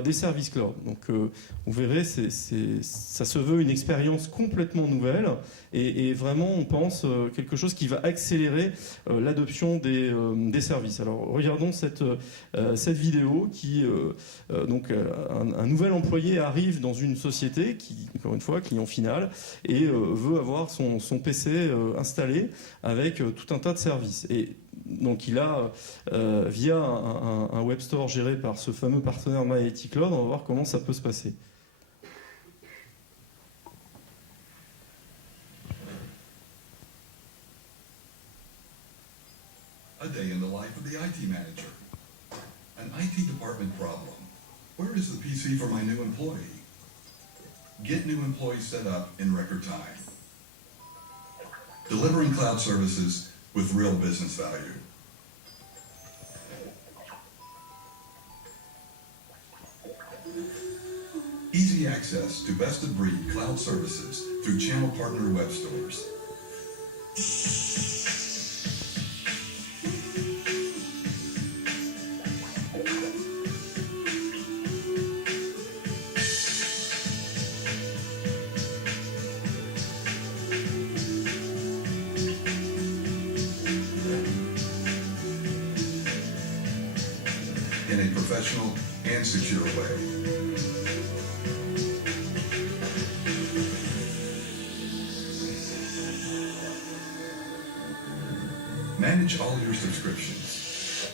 des services cloud. Donc vous verrez, ça se veut une expérience complètement nouvelle, et vraiment on pense quelque chose qui va accélérer l'adoption des services. Alors regardons cette vidéo qui donc un nouvel employé arrive dans une société qui, encore une fois, client final, et veut avoir son PC installé avec tout un tas de services. Et donc il a, via un web store géré par ce fameux partenaire MyIT Cloud, on va voir comment ça peut se passer. A day in the life of the IT manager. An IT department problem. Where is the PC for my new employee? Get new employees set up in record time. Delivering cloud services with real business value. Easy access to best-of-breed cloud services through channel partner web stores. In a professional and secure way. Manage all your subscriptions.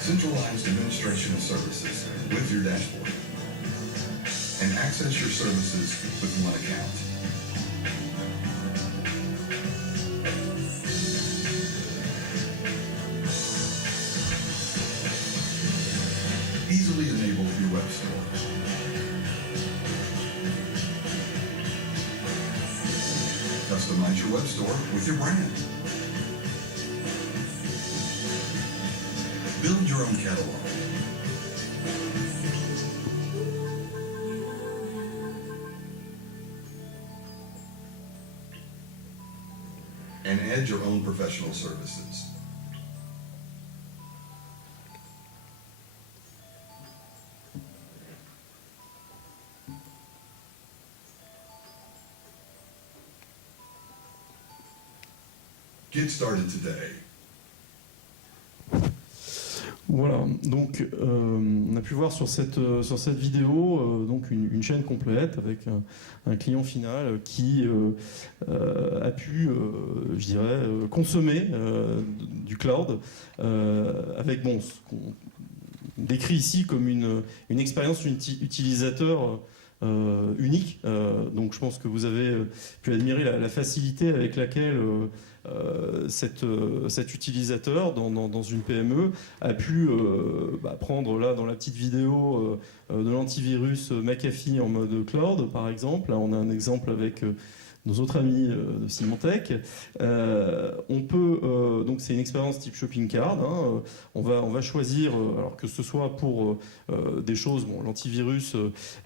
Centralized administration of services with your dashboard. And access your services with one account. Easily enable your web store. Customize your web store with your brand. Build your own catalog. And add your own professional services. Get started today. Voilà, donc on a pu voir sur cette vidéo donc une chaîne complète avec un client final qui a pu, je dirais, consommer du cloud avec ce qu'on décrit ici comme une expérience utilisateur unique. Donc je pense que vous avez pu admirer la facilité avec laquelle cet utilisateur dans une PME a pu prendre là dans la petite vidéo de l'antivirus McAfee en mode cloud par exemple. Là on a un exemple avec nos autres amis de Symantec. On peut donc c'est une expérience type shopping cart. On va choisir, alors que ce soit pour des choses, l'antivirus,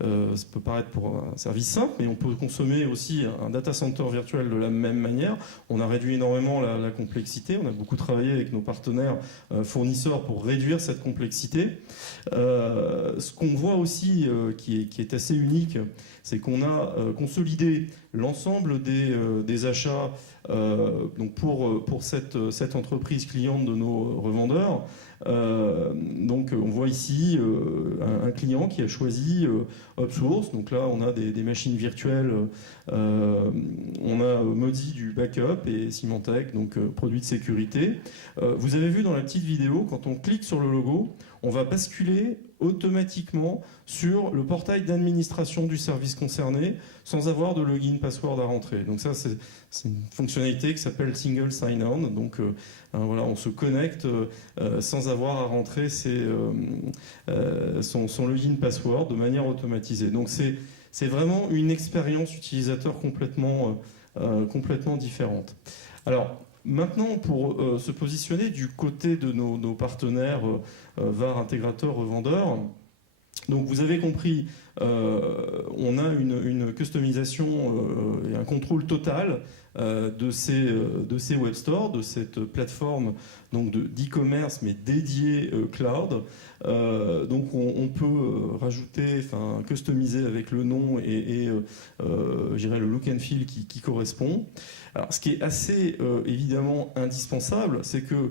ça peut paraître pour un service simple, mais on peut consommer aussi un data center virtuel de la même manière. On a réduit énormément la complexité. On a beaucoup travaillé avec nos partenaires fournisseurs pour réduire cette complexité. Ce qu'on voit aussi qui est assez unique, c'est qu'on a consolidé l'ensemble l'ensemble des achats donc pour cette entreprise cliente de nos revendeurs. Donc on voit ici un client qui a choisi OpSource. Donc là on a des machines virtuelles, on a Modi du backup et Symantec, donc produit de sécurité. Vous avez vu dans la petite vidéo, quand on clique sur le logo, on va basculer automatiquement sur le portail d'administration du service concerné sans avoir de login password à rentrer. Donc ça c'est une fonctionnalité qui s'appelle Single Sign-On. Donc voilà, on se connecte sans avoir à rentrer son login password de manière automatisée. Donc c'est vraiment une expérience utilisateur complètement différente. Alors maintenant, pour se positionner du côté de nos partenaires VAR, intégrateurs, revendeurs, donc vous avez compris, on a une customisation et un contrôle total de ces web stores, de cette plateforme donc d'e-commerce mais dédiée cloud. Donc on peut rajouter, customiser avec le nom et je dirais le look and feel qui correspond. Alors, ce qui est assez évidemment indispensable, c'est que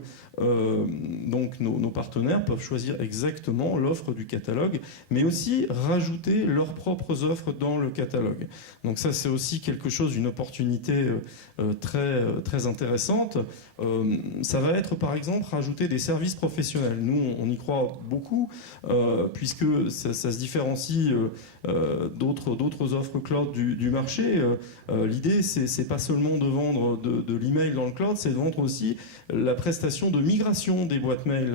donc nos partenaires peuvent choisir exactement l'offre du catalogue, mais aussi rajouter leurs propres offres dans le catalogue. Donc ça, c'est aussi quelque chose, une opportunité très intéressante. Ça va être par exemple rajouter des services professionnels. Nous, on y croit beaucoup, puisque ça se différencie d'autres offres cloud du marché. L'idée, c'est pas seulement de vendre de l'email dans le cloud, c'est de vendre aussi la prestation de migration des boîtes mail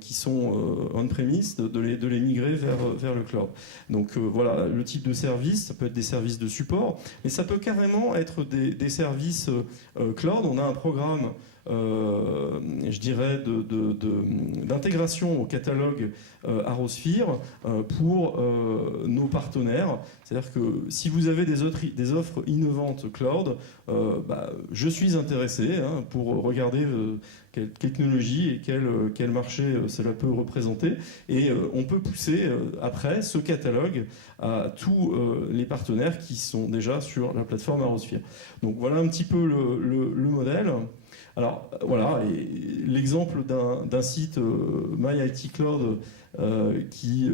qui sont on-premise, de les migrer vers le cloud. Donc voilà, le type de service, ça peut être des services de support, mais ça peut carrément être des services cloud. On a un programme je dirais d'intégration au catalogue ArrowSphere pour nos partenaires. C'est-à-dire que si vous avez des offres innovantes cloud, je suis intéressé pour regarder quelle technologie et quel marché cela peut représenter. Et on peut pousser après ce catalogue à tous les partenaires qui sont déjà sur la plateforme ArrowSphere. Donc voilà un petit peu le modèle. Alors voilà, l'exemple d'un site MyIT Cloud qui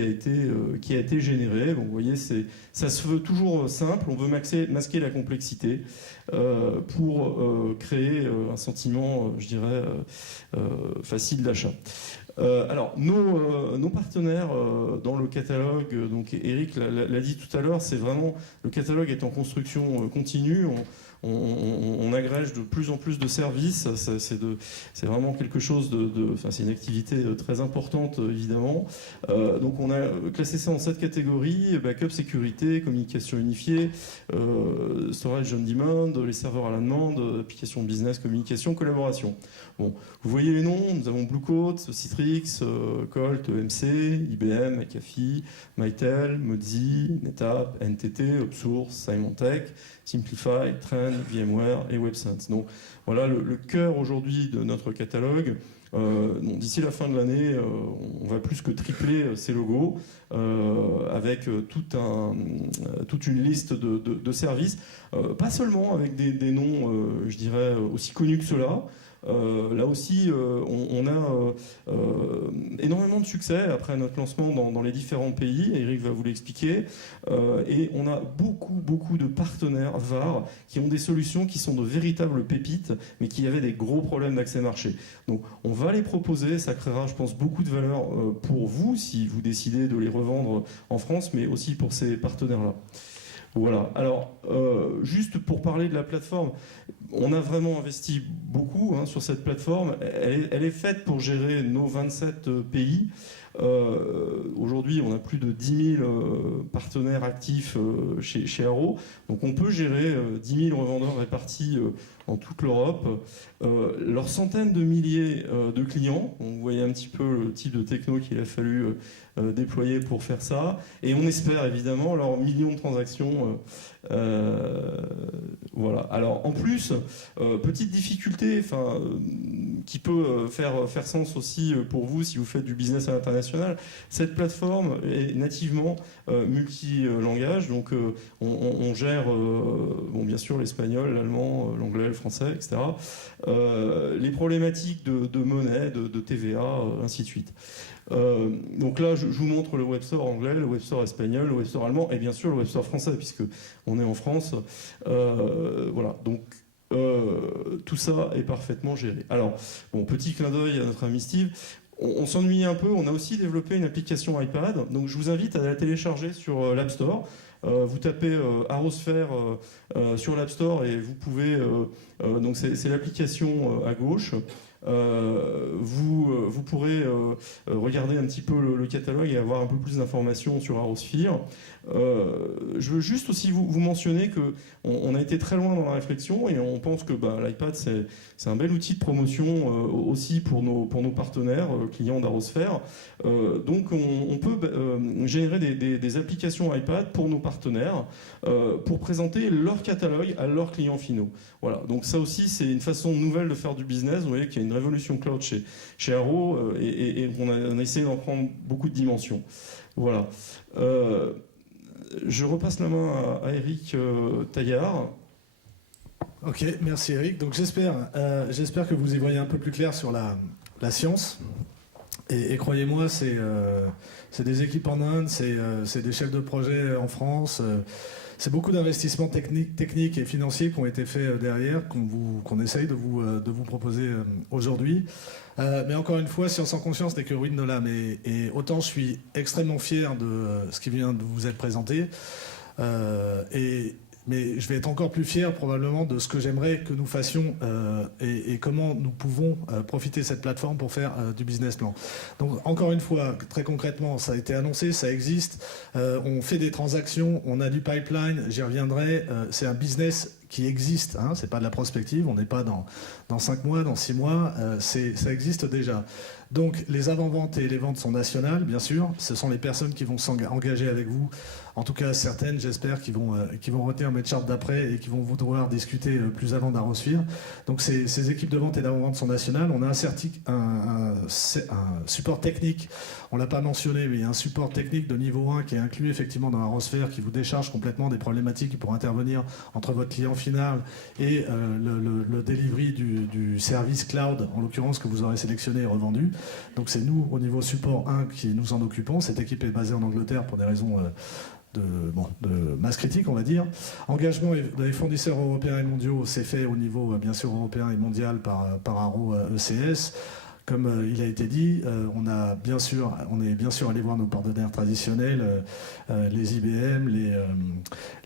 a été généré. Bon, vous voyez, ça se veut toujours simple. On veut masquer la complexité pour créer un sentiment, je dirais, facile d'achat. Alors, nos partenaires dans le catalogue, donc Eric l'a dit tout à l'heure, c'est vraiment, le catalogue est en construction continue. On agrège de plus en plus de services. C'est vraiment quelque chose c'est une activité très importante, évidemment. Donc on a classé ça en 7 catégories: backup, sécurité, communication unifiée, storage on demand, les serveurs à la demande, application business, communication, collaboration. Bon, vous voyez les noms, nous avons Bluecoat, Citrix, Colt, EMC, IBM, McAfee, Mitel, Modzy, NetApp, NTT, OpSource, Symantec, Simplify, Trend, VMware et WebSense. Donc voilà le cœur aujourd'hui de notre catalogue. D'ici la fin de l'année, on va plus que tripler ces logos avec toute une liste de services, pas seulement avec des noms, je dirais, aussi connus que ceux-là. Là aussi, on a énormément de succès après notre lancement dans les différents pays. Eric va vous l'expliquer. Et on a beaucoup de partenaires VAR qui ont des solutions qui sont de véritables pépites, mais qui avaient des gros problèmes d'accès marché. Donc on va les proposer. Ça créera, je pense, beaucoup de valeur pour vous si vous décidez de les revendre en France, mais aussi pour ces partenaires-là. Voilà. Alors, juste pour parler de la plateforme, on a vraiment investi beaucoup sur cette plateforme. Elle est faite pour gérer nos 27 pays. Aujourd'hui, on a plus de 10 000 partenaires actifs chez Arrow. Donc on peut gérer 10 000 revendeurs répartis en toute l'Europe. Leurs centaines de milliers de clients. Vous voyez un petit peu le type de techno qu'il a fallu déployer pour faire ça. Et on espère évidemment leurs millions de transactions. Voilà. Alors en plus, petite difficulté, qui peut faire sens aussi pour vous si vous faites du business à l'international. Cette plateforme est nativement multilangage, donc on gère bien sûr l'espagnol, l'allemand, l'anglais, le français, etc. Les problématiques de monnaie, de TVA, ainsi de suite. Donc là, je vous montre le web store anglais, le web store espagnol, le web store allemand et bien sûr le web store français puisque on est en France. Voilà, donc tout ça est parfaitement géré. Alors, petit clin d'œil à notre ami Steve. On s'ennuie un peu. On a aussi développé une application iPad. Donc, je vous invite à la télécharger sur l'App Store. Vous tapez Arrosphere sur l'App Store et vous pouvez. Donc, c'est l'application à gauche. Vous pourrez regarder un petit peu le catalogue et avoir un peu plus d'informations sur Arrosphere. Je veux juste aussi vous mentionner qu'on a été très loin dans la réflexion et on pense que l'iPad c'est un bel outil de promotion aussi pour nos partenaires clients d'Arrosphere. Donc on peut générer des applications iPad pour nos partenaires pour présenter leur catalogue à leurs clients finaux. Voilà, donc ça aussi c'est une façon nouvelle de faire du business. Vous voyez qu'il y a une révolution cloud chez Arro et on a essayé d'en prendre beaucoup de dimensions. Voilà. Je repasse la main à Eric Taillard. Ok, merci Eric. Donc j'espère que vous y voyez un peu plus clair sur la science. Et croyez-moi, c'est des équipes en Inde, c'est des chefs de projet en France. C'est beaucoup d'investissements techniques et financiers qui ont été faits derrière, qu'on essaye de vous proposer aujourd'hui. Mais encore une fois, science en conscience n'est que ruine de l'âme. Et autant je suis extrêmement fier de ce qui vient de vous être présenté. Mais je vais être encore plus fier probablement de ce que j'aimerais que nous fassions et comment nous pouvons profiter de cette plateforme pour faire du business plan. Donc encore une fois, très concrètement, ça a été annoncé, ça existe, on fait des transactions, on a du pipeline, j'y reviendrai, c'est un business qui existe, hein, c'est pas de la prospective, on n'est pas dans 5 mois, dans 6 mois, ça existe déjà. Donc les avant-ventes et les ventes sont nationales, bien sûr, ce sont les personnes qui vont s'engager avec vous, en tout cas certaines, j'espère, qui vont retenir mes chartes d'après et qui vont vouloir discuter plus avant d'Arrosphere. Donc ces équipes de vente et d'avant-vente sont nationales, on a un support technique, on l'a pas mentionné, mais il y a un support technique de niveau 1 qui est inclus effectivement dans Arrosphere, qui vous décharge complètement des problématiques qui pourraient intervenir entre votre client final et le delivery du service cloud, en l'occurrence que vous aurez sélectionné et revendu. Donc c'est nous, au niveau support 1, qui nous en occupons. Cette équipe est basée en Angleterre pour des raisons de masse critique, on va dire. Engagement des fournisseurs européens et mondiaux, c'est fait au niveau, bien sûr, européen et mondial par Arro ECS. Comme il a été dit, on est bien sûr allé voir nos partenaires traditionnels, les IBM,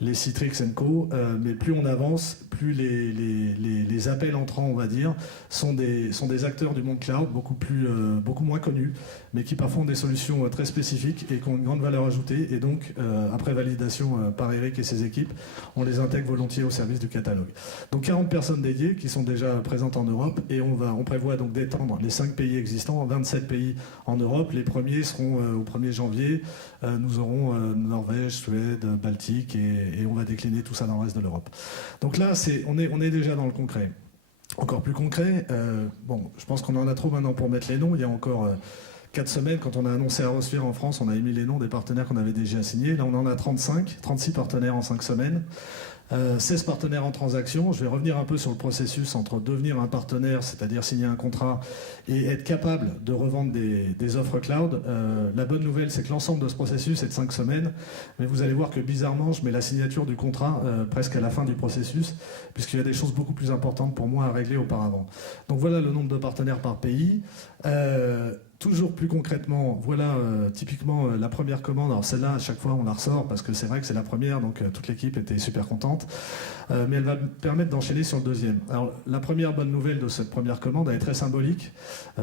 les Citrix & Co. Mais plus on avance, plus les appels entrants, on va dire, sont des acteurs du monde cloud beaucoup moins connus, mais qui parfois ont des solutions très spécifiques et qui ont une grande valeur ajoutée. Et donc, après validation par Eric et ses équipes, on les intègre volontiers au service du catalogue. Donc 40 personnes dédiées qui sont déjà présentes en Europe et on prévoit donc d'étendre les 5 pays existants, 27 pays en Europe. Les premiers seront au 1er janvier. Nous aurons Norvège, Suède, Baltique et on va décliner tout ça dans le reste de l'Europe. Donc là, on est déjà dans le concret. Encore plus concret, je pense qu'on en a trop maintenant pour mettre les noms. Il y a encore 4 semaines, quand on a annoncé Arrosphere en France, on a émis les noms des partenaires qu'on avait déjà signés. Là, on en a 36 partenaires en 5 semaines. 16 partenaires en transaction. Je vais revenir un peu sur le processus entre devenir un partenaire, c'est-à-dire signer un contrat, et être capable de revendre des offres cloud. La bonne nouvelle, c'est que l'ensemble de ce processus est de 5 semaines, mais vous allez voir que bizarrement, je mets la signature du contrat presque à la fin du processus, puisqu'il y a des choses beaucoup plus importantes pour moi à régler auparavant. Donc voilà le nombre de partenaires par pays. Toujours plus concrètement, voilà typiquement la première commande. Alors celle-là, à chaque fois, on la ressort parce que c'est vrai que c'est la première, donc toute l'équipe était super contente. Mais elle va me permettre d'enchaîner sur le deuxième. Alors la première bonne nouvelle de cette première commande, elle est très symbolique.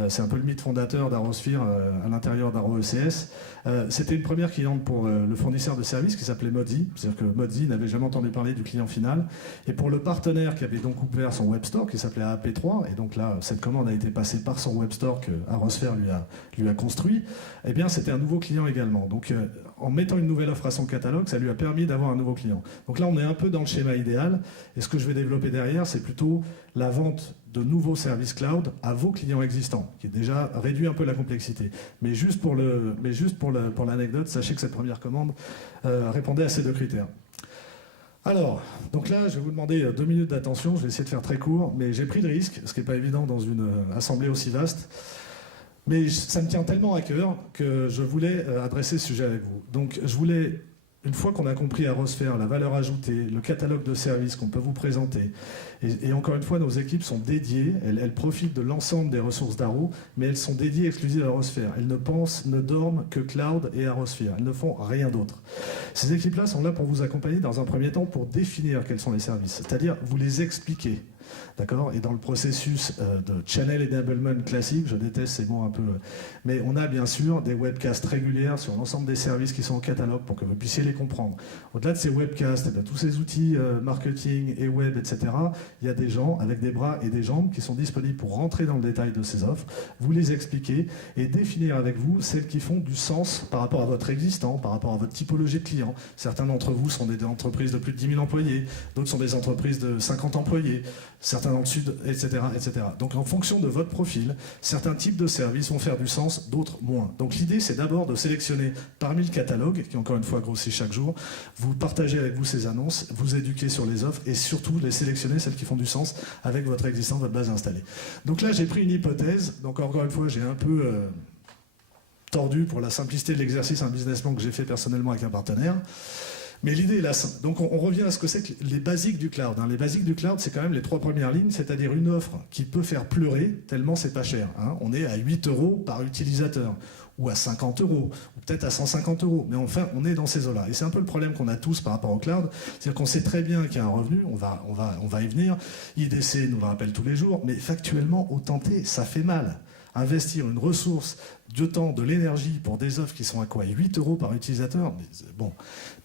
C'est un peu le mythe fondateur d'Arrosphere à l'intérieur d'Arro ECS. C'était une première cliente pour le fournisseur de services qui s'appelait Modzi. C'est-à-dire que Modzi n'avait jamais entendu parler du client final. Et pour le partenaire qui avait donc ouvert son web store qui s'appelait AP3, et donc là, cette commande a été passée par son web store que Arrosphere lui a lui a construit, eh bien c'était un nouveau client également. Donc en mettant une nouvelle offre à son catalogue, ça lui a permis d'avoir un nouveau client. Donc là, on est un peu dans le schéma idéal. Et ce que je vais développer derrière, c'est plutôt la vente de nouveaux services cloud à vos clients existants, qui est déjà réduit un peu la complexité. Mais juste pour l'anecdote, sachez que cette première commande répondait à ces 2 critères. Alors, donc là, je vais vous demander 2 minutes d'attention. Je vais essayer de faire très court, mais j'ai pris le risque, ce qui n'est pas évident dans une assemblée aussi vaste. Mais ça me tient tellement à cœur que je voulais adresser ce sujet avec vous. Donc je voulais, une fois qu'on a compris ArrowSphere, la valeur ajoutée, le catalogue de services qu'on peut vous présenter, et encore une fois, nos équipes sont dédiées, elles profitent de l'ensemble des ressources d'Arrow, mais elles sont dédiées exclusivement à ArrowSphere. Elles ne dorment que Cloud et ArrowSphere. Elles ne font rien d'autre. Ces équipes-là sont là pour vous accompagner dans un premier temps pour définir quels sont les services, c'est-à-dire vous les expliquer. D'accord ? Et dans le processus de channel enablement classique, je déteste ces mots un peu, mais on a bien sûr des webcasts régulières sur l'ensemble des services qui sont au catalogue pour que vous puissiez les comprendre. Au-delà de ces webcasts et de tous ces outils marketing et web, etc., il y a des gens avec des bras et des jambes qui sont disponibles pour rentrer dans le détail de ces offres, vous les expliquer et définir avec vous celles qui font du sens par rapport à votre existant, par rapport à votre typologie de clients. Certains d'entre vous sont des entreprises de plus de 10 000 employés, d'autres sont des entreprises de 50 employés, certains dans le sud, etc., etc. Donc en fonction de votre profil, certains types de services vont faire du sens, d'autres moins. Donc l'idée, c'est d'abord de sélectionner parmi le catalogue, qui encore une fois grossit chaque jour, vous partagez avec vous ces annonces, vous éduquez sur les offres et surtout les sélectionner, celles qui font du sens avec votre existant, votre base installée. Donc là, j'ai pris une hypothèse, donc encore une fois, j'ai un peu tordu pour la simplicité de l'exercice un business plan que j'ai fait personnellement avec un partenaire. Mais l'idée est là. Donc on revient à ce que c'est que les basiques du cloud. Les basiques du cloud, c'est quand même les 3 premières lignes, c'est-à-dire une offre qui peut faire pleurer tellement c'est pas cher. On est à 8 € par utilisateur, ou à 50 €, ou peut-être à 150 €. Mais enfin, on est dans ces eaux-là. Et c'est un peu le problème qu'on a tous par rapport au cloud. C'est-à-dire qu'on sait très bien qu'il y a un revenu, on va y venir. IDC nous le rappelle tous les jours, mais factuellement, au tenter, ça fait mal. Investir une ressource, du temps, de l'énergie pour des offres qui sont à quoi ? 8 € par utilisateur ? Bon,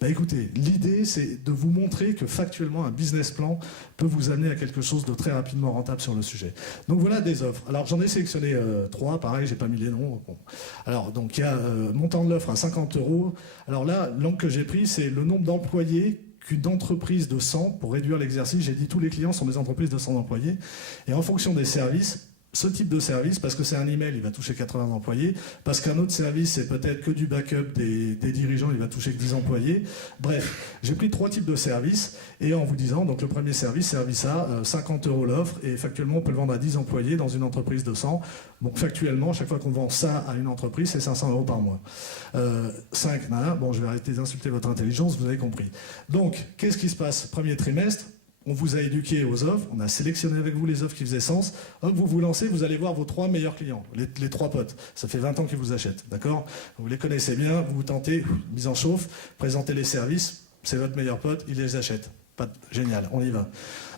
écoutez, l'idée c'est de vous montrer que factuellement un business plan peut vous amener à quelque chose de très rapidement rentable sur le sujet. Donc voilà des offres. Alors j'en ai sélectionné 3, pareil, j'ai pas mis les noms. Bon. Alors donc il y a montant de l'offre à 50 €. Alors là, l'angle que j'ai pris, c'est le nombre d'employés qu'une entreprise de 100, pour réduire l'exercice, j'ai dit tous les clients sont des entreprises de 100 employés. Et en fonction des services, ce type de service, parce que c'est un email, il va toucher 80 employés, parce qu'un autre service, c'est peut-être que du backup des dirigeants, il va toucher que 10 employés. Bref, j'ai pris 3 types de services, et en vous disant, donc le premier service A, 50 € l'offre, et factuellement, on peut le vendre à 10 employés dans une entreprise de 100. Donc factuellement, chaque fois qu'on vend ça à une entreprise, c'est 500 € par mois. 5, bon, je vais arrêter d'insulter votre intelligence, vous avez compris. Donc, qu'est-ce qui se passe ? Premier trimestre, on vous a éduqué aux offres, on a sélectionné avec vous les offres qui faisaient sens. Hop, vous vous lancez, vous allez voir vos 3 meilleurs clients, les 3 potes. Ça fait 20 ans qu'ils vous achètent, d'accord ? Vous les connaissez bien, vous tentez, mise en chauffe, présentez les services, c'est votre meilleur pote, il les achète. Génial, on y va.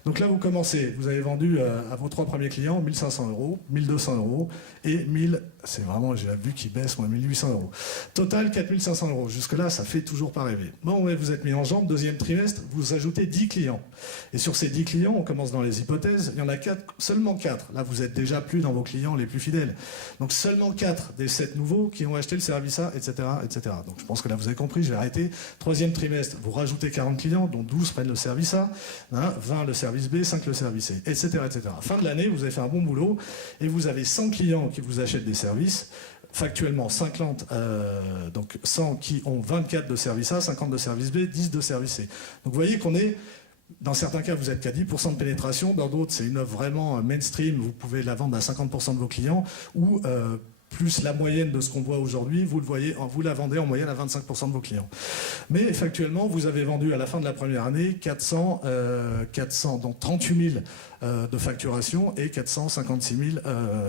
Donc là, vous commencez, vous avez vendu à vos 3 premiers clients 1 500 €, 1 200 € et 1000, c'est vraiment, j'ai la vue qui baisse, moi, 1 800 €. Total, 4 500 €. Jusque-là, ça fait toujours pas rêver. Bon, vous êtes mis en jambe, deuxième trimestre, vous ajoutez 10 clients. Et sur ces 10 clients, on commence dans les hypothèses, il y en a seulement 4. Là, vous êtes déjà plus dans vos clients les plus fidèles. Donc seulement 4 des 7 nouveaux qui ont acheté le service A, etc., etc. Donc je pense que là, vous avez compris, je vais arrêter. Troisième trimestre, vous rajoutez 40 clients, dont 12 prennent le service A, 20 le service B, 5 le service C, etc., etc. Fin de l'année, vous avez fait un bon boulot et vous avez 100 clients qui vous achètent des services. Factuellement, 50, donc 100 qui ont 24 de service A, 50 de service B, 10 de service C. Donc vous voyez qu'on est, dans certains cas, vous êtes qu'à 10% de pénétration, dans d'autres, c'est une offre vraiment mainstream, vous pouvez la vendre à 50% de vos clients, ou plus la moyenne de ce qu'on voit aujourd'hui, vous la vendez en moyenne à 25% de vos clients. Mais factuellement, vous avez vendu à la fin de la première année 400, donc 38 000 de facturation et 456 000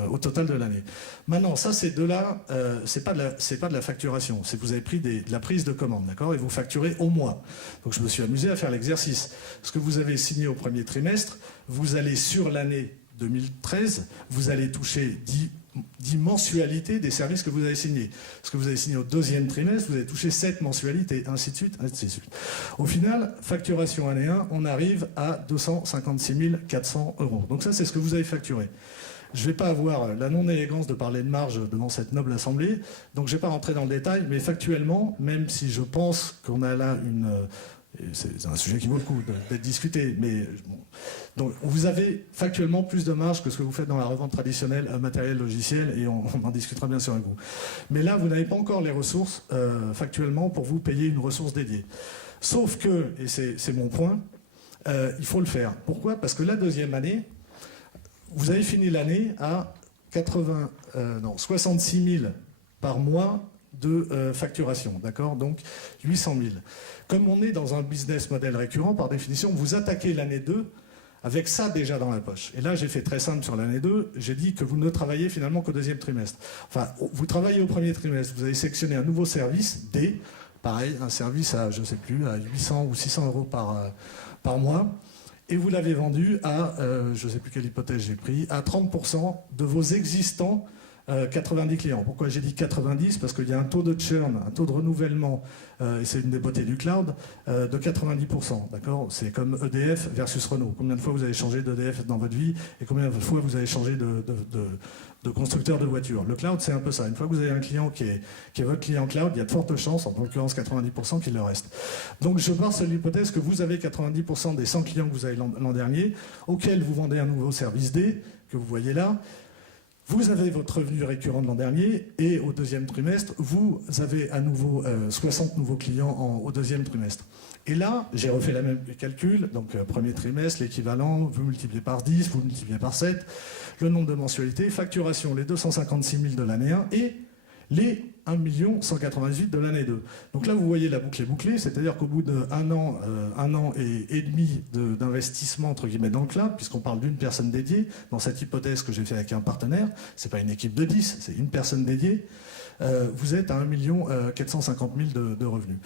au total de l'année. Maintenant, ça, c'est de là, c'est pas de la facturation, c'est que vous avez pris de la prise de commande, d'accord, et vous facturez au mois. Donc je me suis amusé à faire l'exercice. Ce que vous avez signé au premier trimestre, vous allez sur l'année 2013, vous allez toucher 10 mensualités des services que vous avez signés. Ce que vous avez signé au deuxième trimestre, vous avez touché 7 mensualités, ainsi de suite, ainsi de suite. Au final, facturation année 1, on arrive à 256 400 €. Donc ça, c'est ce que vous avez facturé. Je ne vais pas avoir la non-élégance de parler de marge devant cette noble assemblée, donc je ne vais pas rentrer dans le détail, mais factuellement, même si je pense qu'on a là c'est un sujet qui vaut le coup d'être discuté, mais bon. Donc vous avez factuellement plus de marge que ce que vous faites dans la revente traditionnelle matériel logiciel, et on en discutera bien sûr avec vous. Mais là, vous n'avez pas encore les ressources factuellement pour vous payer une ressource dédiée. Sauf que, et c'est mon point, il faut le faire. Pourquoi? Parce que la deuxième année, vous avez fini l'année à 66 000 par mois de facturation, d'accord? Donc 800 000. Comme on est dans un business model récurrent, par définition, vous attaquez l'année 2 avec ça déjà dans la poche. Et là, j'ai fait très simple sur l'année 2, j'ai dit que vous ne travaillez finalement qu'au deuxième trimestre. Enfin, vous travaillez au premier trimestre, vous avez sélectionné un nouveau service, D, pareil, un service à, je ne sais plus, à 800 ou 600 euros par mois, et vous l'avez vendu à, je ne sais plus quelle hypothèse j'ai pris, à 30% de vos existants 90 clients. Pourquoi j'ai dit 90? Parce qu'il y a un taux de churn, un taux de renouvellement, et c'est une des beautés du cloud, de 90%. D'accord? C'est comme EDF versus Renault. Combien de fois vous avez changé d'EDF dans votre vie et combien de fois vous avez changé de constructeur de voitures? Le cloud, c'est un peu ça. Une fois que vous avez un client qui est votre client cloud, il y a de fortes chances, en l'occurrence 90%, qu'il le reste. Donc je pars sur l'hypothèse que vous avez 90% des 100 clients que vous avez l'an dernier, auxquels vous vendez un nouveau service D, que vous voyez là. Vous avez votre revenu récurrent de l'an dernier, et au deuxième trimestre, vous avez à nouveau 60 nouveaux clients au deuxième trimestre. Et là, j'ai refait la même calcul, donc premier trimestre, l'équivalent, vous multipliez par 10, vous multipliez par 7, le nombre de mensualités, facturation, les 256 000 de l'année 1, et les 1 198 000 de l'année 2. Donc là, vous voyez la boucle est bouclée, c'est-à-dire qu'au bout d'un an, un an et demi d'investissement, entre guillemets, dans le cloud, puisqu'on parle d'une personne dédiée, dans cette hypothèse que j'ai fait avec un partenaire, c'est pas une équipe de 10, c'est une personne dédiée, vous êtes à 1 450 000 de revenus.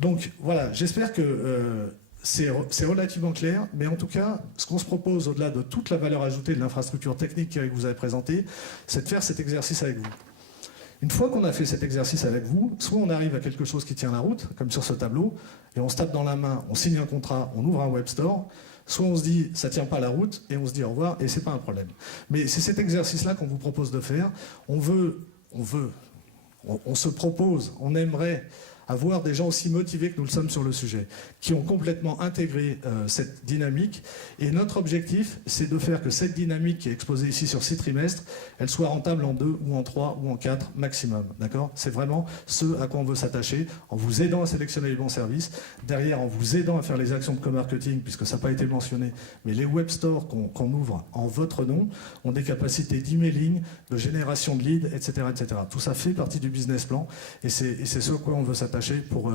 Donc voilà, j'espère que c'est relativement clair, mais en tout cas, ce qu'on se propose, au-delà de toute la valeur ajoutée de l'infrastructure technique que vous avez présentée, c'est de faire cet exercice avec vous. Une fois qu'on a fait cet exercice avec vous, soit on arrive à quelque chose qui tient la route, comme sur ce tableau, et on se tape dans la main, on signe un contrat, on ouvre un web store, soit on se dit ça tient pas la route, et on se dit au revoir, et c'est pas un problème. Mais c'est cet exercice-là qu'on vous propose de faire. On se propose, on aimerait avoir des gens aussi motivés que nous le sommes sur le sujet, qui ont complètement intégré cette dynamique. Et notre objectif, c'est de faire que cette dynamique qui est exposée ici sur 6 trimestres, elle soit rentable en 2 ou en 3 ou en 4 maximum. D'accord? C'est vraiment ce à quoi on veut s'attacher, en vous aidant à sélectionner les bons services, derrière en vous aidant à faire les actions de co-marketing, puisque ça n'a pas été mentionné, mais les web stores qu'on ouvre en votre nom ont des capacités d'emailing, de génération de leads, etc., etc. Tout ça fait partie du business plan, et c'est ce à quoi on veut s'attacher pour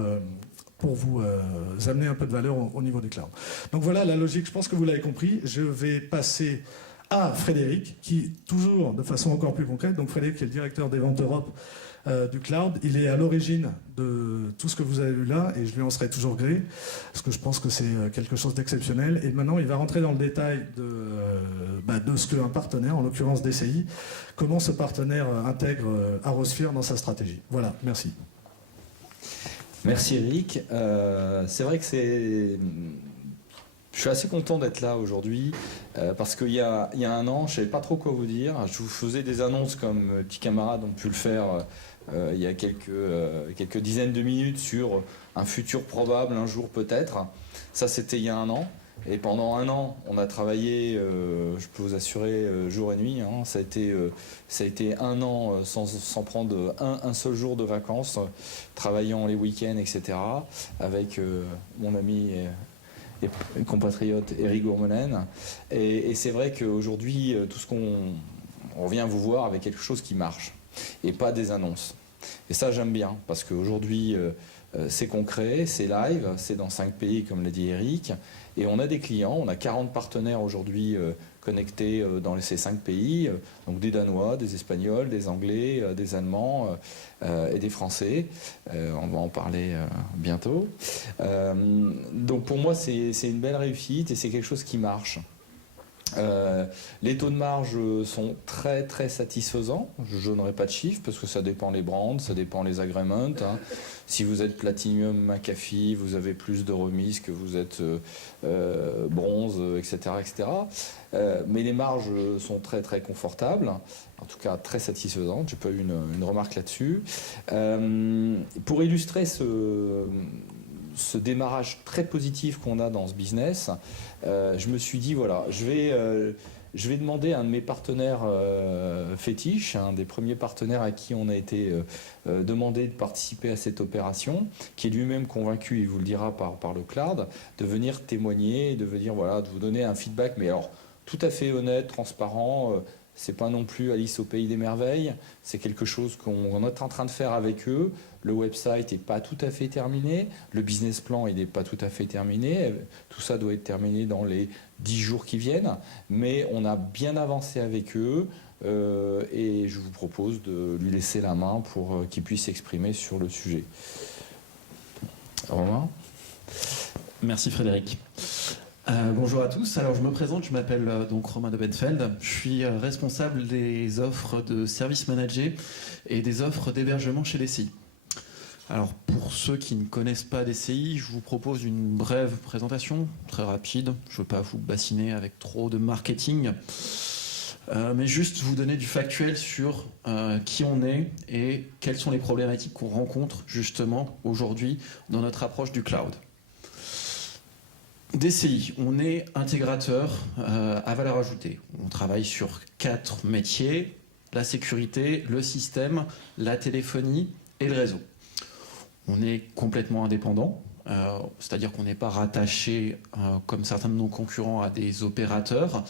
vous amener un peu de valeur au niveau du cloud. Donc voilà la logique, je pense que vous l'avez compris. Je vais passer à Frédéric, qui, toujours de façon encore plus concrète, donc Frédéric qui est le directeur des ventes Europe du cloud, il est à l'origine de tout ce que vous avez vu là, et je lui en serai toujours gré, parce que je pense que c'est quelque chose d'exceptionnel. Et maintenant, il va rentrer dans le détail de ce qu'un partenaire, en l'occurrence DCI, comment ce partenaire intègre Arosphere dans sa stratégie. Voilà, merci. Merci Eric. C'est vrai que je suis assez content d'être là aujourd'hui parce qu'il y a un an, je ne savais pas trop quoi vous dire. Je vous faisais des annonces comme petits camarades ont pu le faire il y a quelques dizaines de minutes sur un futur probable, un jour peut-être. Ça, c'était il y a un an. Et pendant un an, on a travaillé, je peux vous assurer, jour et nuit. Hein. Ça a été un an sans prendre un seul jour de vacances, travaillant les week-ends, etc. Avec mon ami et compatriote Eric Gourmelen. Et c'est vrai qu'aujourd'hui, tout ce on vient vous voir avec quelque chose qui marche et pas des annonces. Et ça, j'aime bien parce qu'aujourd'hui, c'est concret, c'est live, c'est dans 5 pays, comme l'a dit Eric. Et on a des clients, on a 40 partenaires aujourd'hui connectés dans ces 5 pays, donc des Danois, des Espagnols, des Anglais, des Allemands et des Français. On va en parler bientôt. Donc pour moi, c'est une belle réussite et c'est quelque chose qui marche. Les taux de marge sont très très satisfaisants. Je n'aurai pas de chiffres parce que ça dépend les brands, ça dépend les agreements. Hein. Si vous êtes Platinum, McAfee, vous avez plus de remises que vous êtes bronze, etc. etc. Mais les marges sont très très confortables, en tout cas très satisfaisantes. J'ai pas eu une remarque là-dessus. Pour illustrer ce démarrage très positif qu'on a dans ce business, je me suis dit, voilà, je vais demander à un de mes partenaires fétiches, un des premiers partenaires à qui on a été demandé de participer à cette opération, qui est lui-même convaincu, il vous le dira par le cloud, de venir témoigner, de venir, voilà, de vous donner un feedback, mais alors tout à fait honnête, transparent. C'est pas non plus Alice au pays des merveilles, c'est quelque chose qu'on est en train de faire avec eux. Le website n'est pas tout à fait terminé, le business plan il n'est pas tout à fait terminé, tout ça doit être terminé dans les 10 jours qui viennent, mais on a bien avancé avec eux et je vous propose de lui laisser la main pour qu'il puisse s'exprimer sur le sujet. Romain ? Merci Frédéric. Bonjour à tous, alors je me présente, je m'appelle donc Romain de Benfeld, je suis responsable des offres de services managés et des offres d'hébergement chez DCI. Alors pour ceux qui ne connaissent pas DCI, je vous propose une brève présentation, très rapide, je ne veux pas vous bassiner avec trop de marketing, mais juste vous donner du factuel sur qui on est et quelles sont les problématiques qu'on rencontre justement aujourd'hui dans notre approche du cloud. DCI, on est intégrateur à valeur ajoutée. On travaille sur 4 métiers, la sécurité, le système, la téléphonie et le réseau. On est complètement indépendant, c'est-à-dire qu'on n'est pas rattaché, comme certains de nos concurrents, à des opérateurs,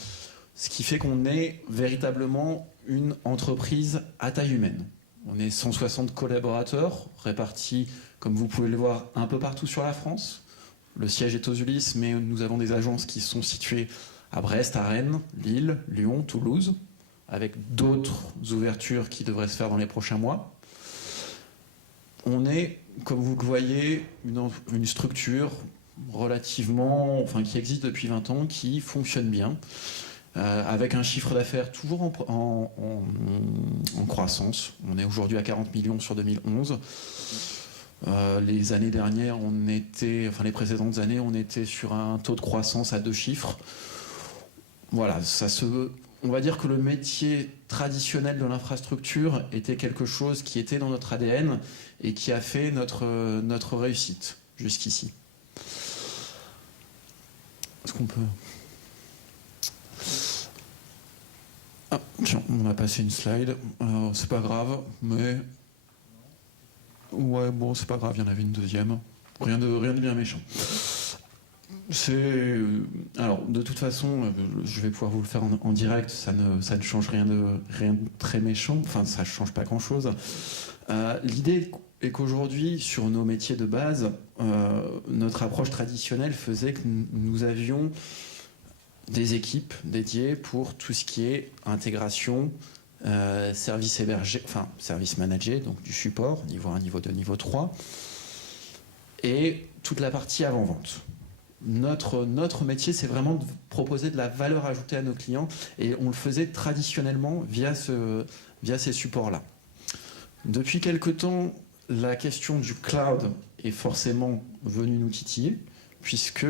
ce qui fait qu'on est véritablement une entreprise à taille humaine. On est 160 collaborateurs répartis, comme vous pouvez le voir, un peu partout sur la France. Le siège est aux Ulysses, mais nous avons des agences qui sont situées à Brest, à Rennes, Lille, Lyon, Toulouse, avec d'autres ouvertures qui devraient se faire dans les prochains mois. On est, comme vous le voyez, une structure relativement, qui existe depuis 20 ans, qui fonctionne bien, avec un chiffre d'affaires toujours en croissance. On est aujourd'hui à 40 millions sur 2011. Les années dernières, les précédentes années, on était sur un taux de croissance à 2 chiffres. Voilà, on va dire que le métier traditionnel de l'infrastructure était quelque chose qui était dans notre ADN et qui a fait notre réussite jusqu'ici. Est-ce qu'on peut... Ah, tiens, on a passé une slide. C'est pas grave, mais... Ouais, bon, c'est pas grave, il y en avait une deuxième. Rien de bien méchant. Alors, de toute façon, je vais pouvoir vous le faire en direct, ça ne change rien de très méchant, enfin, ça ne change pas grand-chose. L'idée est qu'aujourd'hui, sur nos métiers de base, notre approche traditionnelle faisait que nous avions des équipes dédiées pour tout ce qui est intégration, service hébergé, service managé, donc du support, niveau 1, niveau 2, niveau 3, et toute la partie avant-vente. Notre métier, c'est vraiment de proposer de la valeur ajoutée à nos clients, et on le faisait traditionnellement via ces supports-là. Depuis quelque temps, la question du cloud est forcément venue nous titiller, puisque,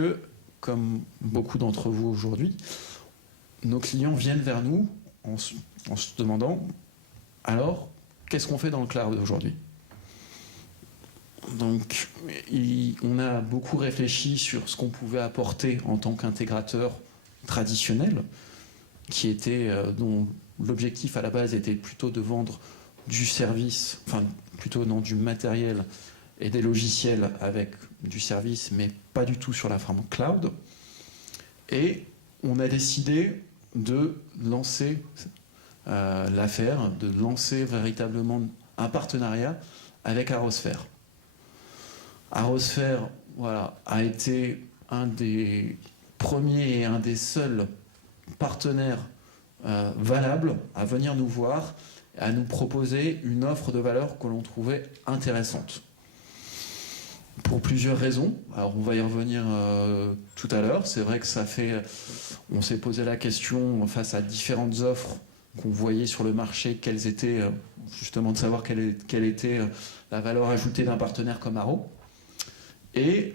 comme beaucoup d'entre vous aujourd'hui, nos clients viennent vers nous en se demandant, alors, qu'est-ce qu'on fait dans le cloud aujourd'hui ? Donc, on a beaucoup réfléchi sur ce qu'on pouvait apporter en tant qu'intégrateur traditionnel, dont l'objectif à la base était plutôt de vendre du service, du matériel et des logiciels avec du service, mais pas du tout sur la forme cloud. Et on a décidé de lancer l'affaire, de lancer véritablement un partenariat avec Arosphere. Arosphere, a été un des premiers et un des seuls partenaires valables à venir nous voir, à nous proposer une offre de valeur que l'on trouvait intéressante. Pour plusieurs raisons. Alors on va y revenir tout à l'heure. C'est vrai que on s'est posé la question face à différentes offres qu'on voyait sur le marché, quelles étaient, justement de savoir quelle était la valeur ajoutée d'un partenaire comme Arrow. Et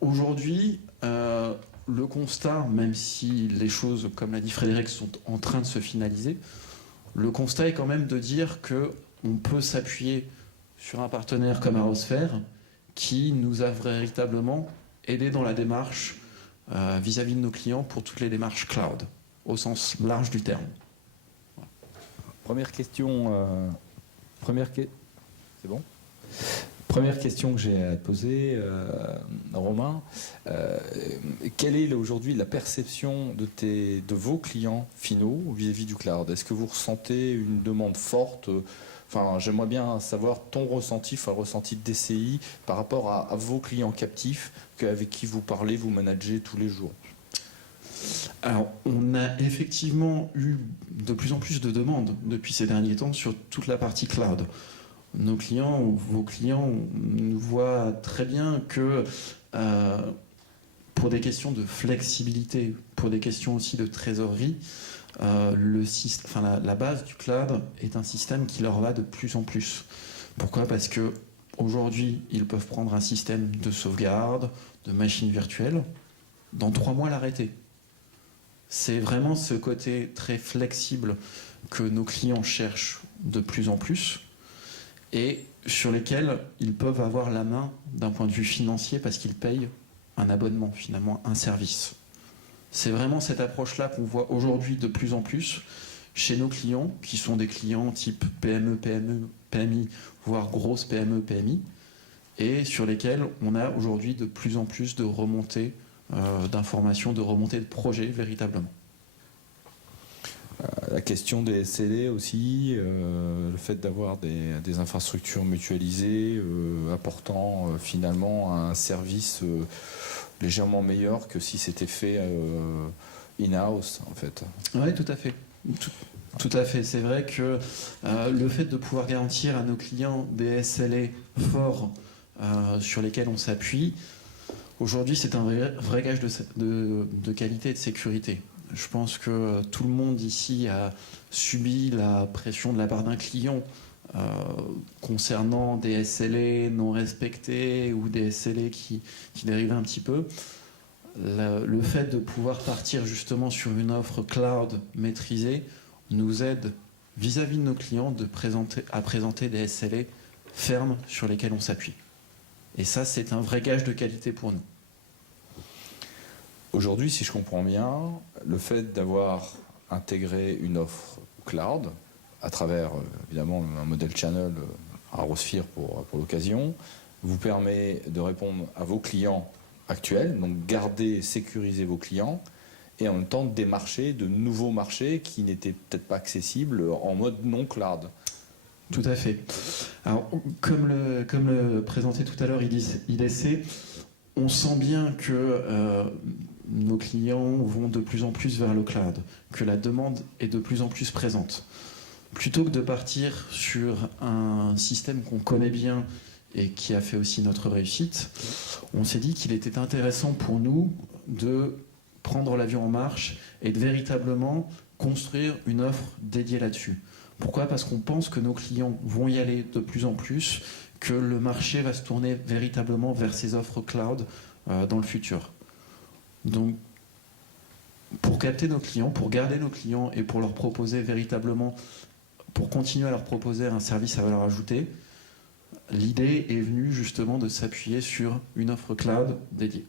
aujourd'hui, le constat, même si les choses, comme l'a dit Frédéric, sont en train de se finaliser, le constat est quand même de dire qu'on peut s'appuyer sur un partenaire comme ArrowSphere qui nous a véritablement aidé dans la démarche vis-à-vis de nos clients pour toutes les démarches cloud, au sens large du terme. Première question. C'est bon ? Première question que j'ai à te poser, Romain. Quelle est aujourd'hui la perception de vos clients finaux vis-à-vis du cloud ? Est-ce que vous ressentez une demande forte ? Enfin, j'aimerais bien savoir ton ressenti, le ressenti de DCI par rapport à vos clients captifs avec qui vous parlez, vous managez tous les jours. Alors, on a effectivement eu de plus en plus de demandes depuis ces derniers temps sur toute la partie cloud. Nos clients, vos clients, nous voient très bien que pour des questions de flexibilité, pour des questions aussi de trésorerie, la base du cloud est un système qui leur va de plus en plus. Pourquoi ? Parce que aujourd'hui, ils peuvent prendre un système de sauvegarde, de machines virtuelles, dans 3 mois l'arrêter. C'est vraiment ce côté très flexible que nos clients cherchent de plus en plus et sur lesquels ils peuvent avoir la main d'un point de vue financier parce qu'ils payent un abonnement, finalement, un service. C'est vraiment cette approche-là qu'on voit aujourd'hui de plus en plus chez nos clients, qui sont des clients type PME, PMI, voire grosses PME, PMI, et sur lesquels on a aujourd'hui de plus en plus de remontées d'informations, de remontées de projets véritablement. La question des SLA aussi, le fait d'avoir des infrastructures mutualisées apportant finalement un service légèrement meilleur que si c'était fait in-house en fait. Oui, tout à fait. Tout à fait. C'est vrai que le fait de pouvoir garantir à nos clients des SLA forts sur lesquels on s'appuie, aujourd'hui c'est un vrai gage de qualité et de sécurité. Je pense que tout le monde ici a subi la pression de la part d'un client concernant des SLA non respectés ou des SLA qui dérivaient un petit peu. Le fait de pouvoir partir justement sur une offre cloud maîtrisée nous aide vis-à-vis de nos clients à présenter des SLA fermes sur lesquels on s'appuie. Et ça, c'est un vrai gage de qualité pour nous. Aujourd'hui, si je comprends bien, le fait d'avoir intégré une offre cloud à travers évidemment un modèle channel ArrowSphere pour l'occasion, vous permet de répondre à vos clients actuels, donc garder, sécuriser vos clients et en même temps démarcher de nouveaux marchés qui n'étaient peut-être pas accessibles en mode non cloud. Tout à fait. Alors, comme le présentait tout à l'heure IDC, on sent bien que nos clients vont de plus en plus vers le cloud, que la demande est de plus en plus présente. Plutôt que de partir sur un système qu'on connaît bien et qui a fait aussi notre réussite, on s'est dit qu'il était intéressant pour nous de prendre l'avion en marche et de véritablement construire une offre dédiée là-dessus. Pourquoi ? Parce qu'on pense que nos clients vont y aller de plus en plus, que le marché va se tourner véritablement vers ces offres cloud dans le futur. Donc, pour capter nos clients, pour garder nos clients et pour leur proposer véritablement, pour continuer à leur proposer un service à valeur ajoutée, l'idée est venue justement de s'appuyer sur une offre cloud dédiée.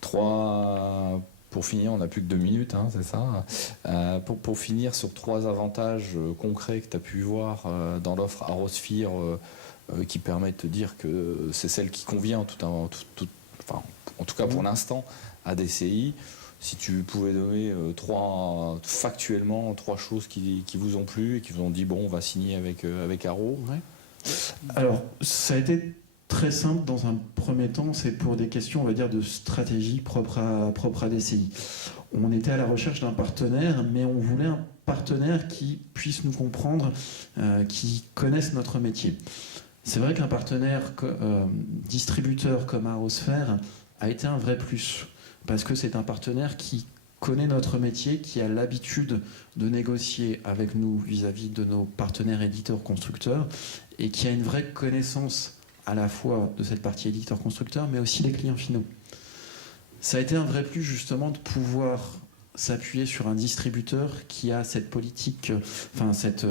Pour finir, on n'a plus que 2 minutes, hein, c'est ça. Pour finir sur 3 avantages concrets que tu as pu voir dans l'offre ArrowSphere qui permet de te dire que c'est celle qui convient en tout cas pour l'instant à DCI. Si tu pouvais donner factuellement 3 choses qui vous ont plu et qui vous ont dit bon, on va signer avec Arrow. Ouais. Alors, ça a été très simple dans un premier temps, c'est pour des questions, on va dire, de stratégie propre à DCI. On était à la recherche d'un partenaire, mais on voulait un partenaire qui puisse nous comprendre, qui connaisse notre métier. C'est vrai qu'un partenaire distributeur comme Arosphere a été un vrai plus, parce que c'est un partenaire qui connaît notre métier, qui a l'habitude de négocier avec nous vis-à-vis de nos partenaires éditeurs-constructeurs, et qui a une vraie connaissance à la fois de cette partie éditeur-constructeur, mais aussi des clients finaux. Ça a été un vrai plus justement de pouvoir s'appuyer sur un distributeur qui a cette politique, enfin cette,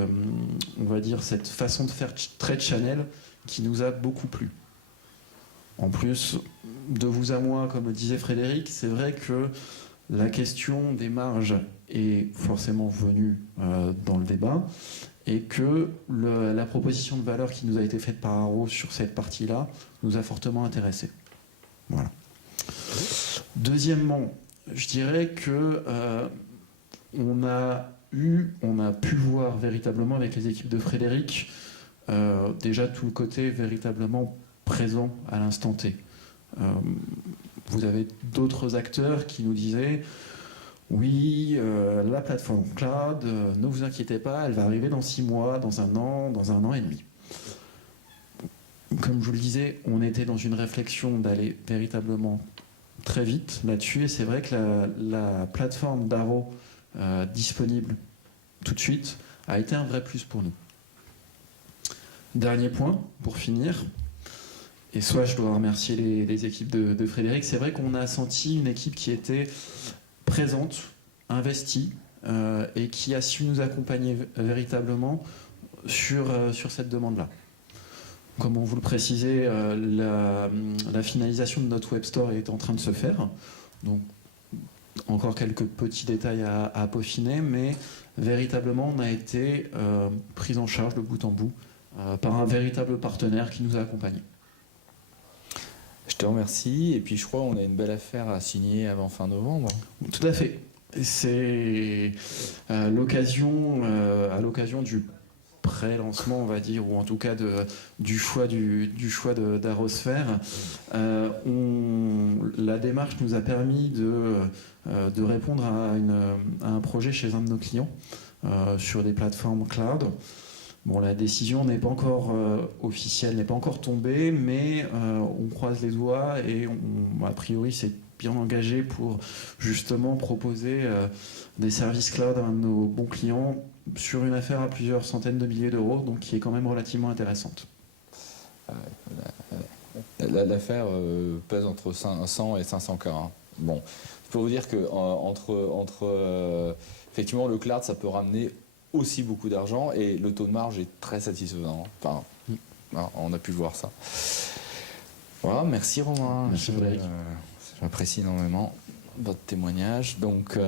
on va dire cette façon de faire trade channel qui nous a beaucoup plu. En plus, de vous à moi, comme le disait Frédéric, c'est vrai que la question des marges est forcément venue dans le débat et que la proposition de valeur qui nous a été faite par Arrow sur cette partie-là nous a fortement intéressés. Voilà. Deuxièmement, je dirais que on a pu voir véritablement avec les équipes de Frédéric déjà tout le côté véritablement présent à l'instant T. Vous avez d'autres acteurs qui nous disaient oui, la plateforme cloud, ne vous inquiétez pas, elle va arriver dans 6 mois, dans un an et demi. Comme je vous le disais, on était dans une réflexion d'aller véritablement très vite là-dessus, et c'est vrai que la plateforme d'Arrow disponible tout de suite a été un vrai plus pour nous. Dernier point, pour finir, et soit je dois remercier les équipes de Frédéric, c'est vrai qu'on a senti une équipe qui était présente, investie, et qui a su nous accompagner véritablement sur cette demande-là. Comme on vous le précisait, la finalisation de notre web store est en train de se faire. Donc, encore quelques petits détails à peaufiner, mais véritablement, on a été pris en charge de bout en bout par un véritable partenaire qui nous a accompagnés. Je te remercie. Et puis, je crois qu'on a une belle affaire à signer avant fin novembre. Tout à fait. C'est à l'occasion du pré-lancement, on va dire, ou en tout cas du choix d'Arosphere. La démarche nous a permis de répondre à un projet chez un de nos clients sur des plateformes cloud. Bon, la décision n'est pas encore officielle, n'est pas encore tombée, mais on croise les doigts et a priori c'est bien engagé pour justement proposer des services cloud à un de nos bons clients sur une affaire à plusieurs centaines de milliers d'euros, donc qui est quand même relativement intéressante. L'affaire pèse entre 500 et 500 K. Hein. Bon, je peux vous dire que effectivement le cloud ça peut ramener aussi beaucoup d'argent et le taux de marge est très satisfaisant. Enfin, on a pu voir ça. Voilà, merci Romain. Merci Frédéric. J'apprécie énormément votre témoignage. Donc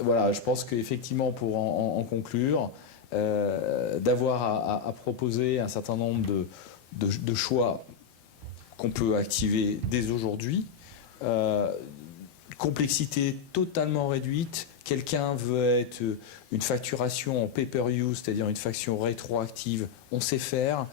voilà, je pense qu'effectivement pour en conclure, d'avoir à proposer un certain nombre de choix qu'on peut activer dès aujourd'hui, complexité totalement réduite. Quelqu'un veut être une facturation en pay-per-use, c'est-à-dire une facturation rétroactive, on sait faire.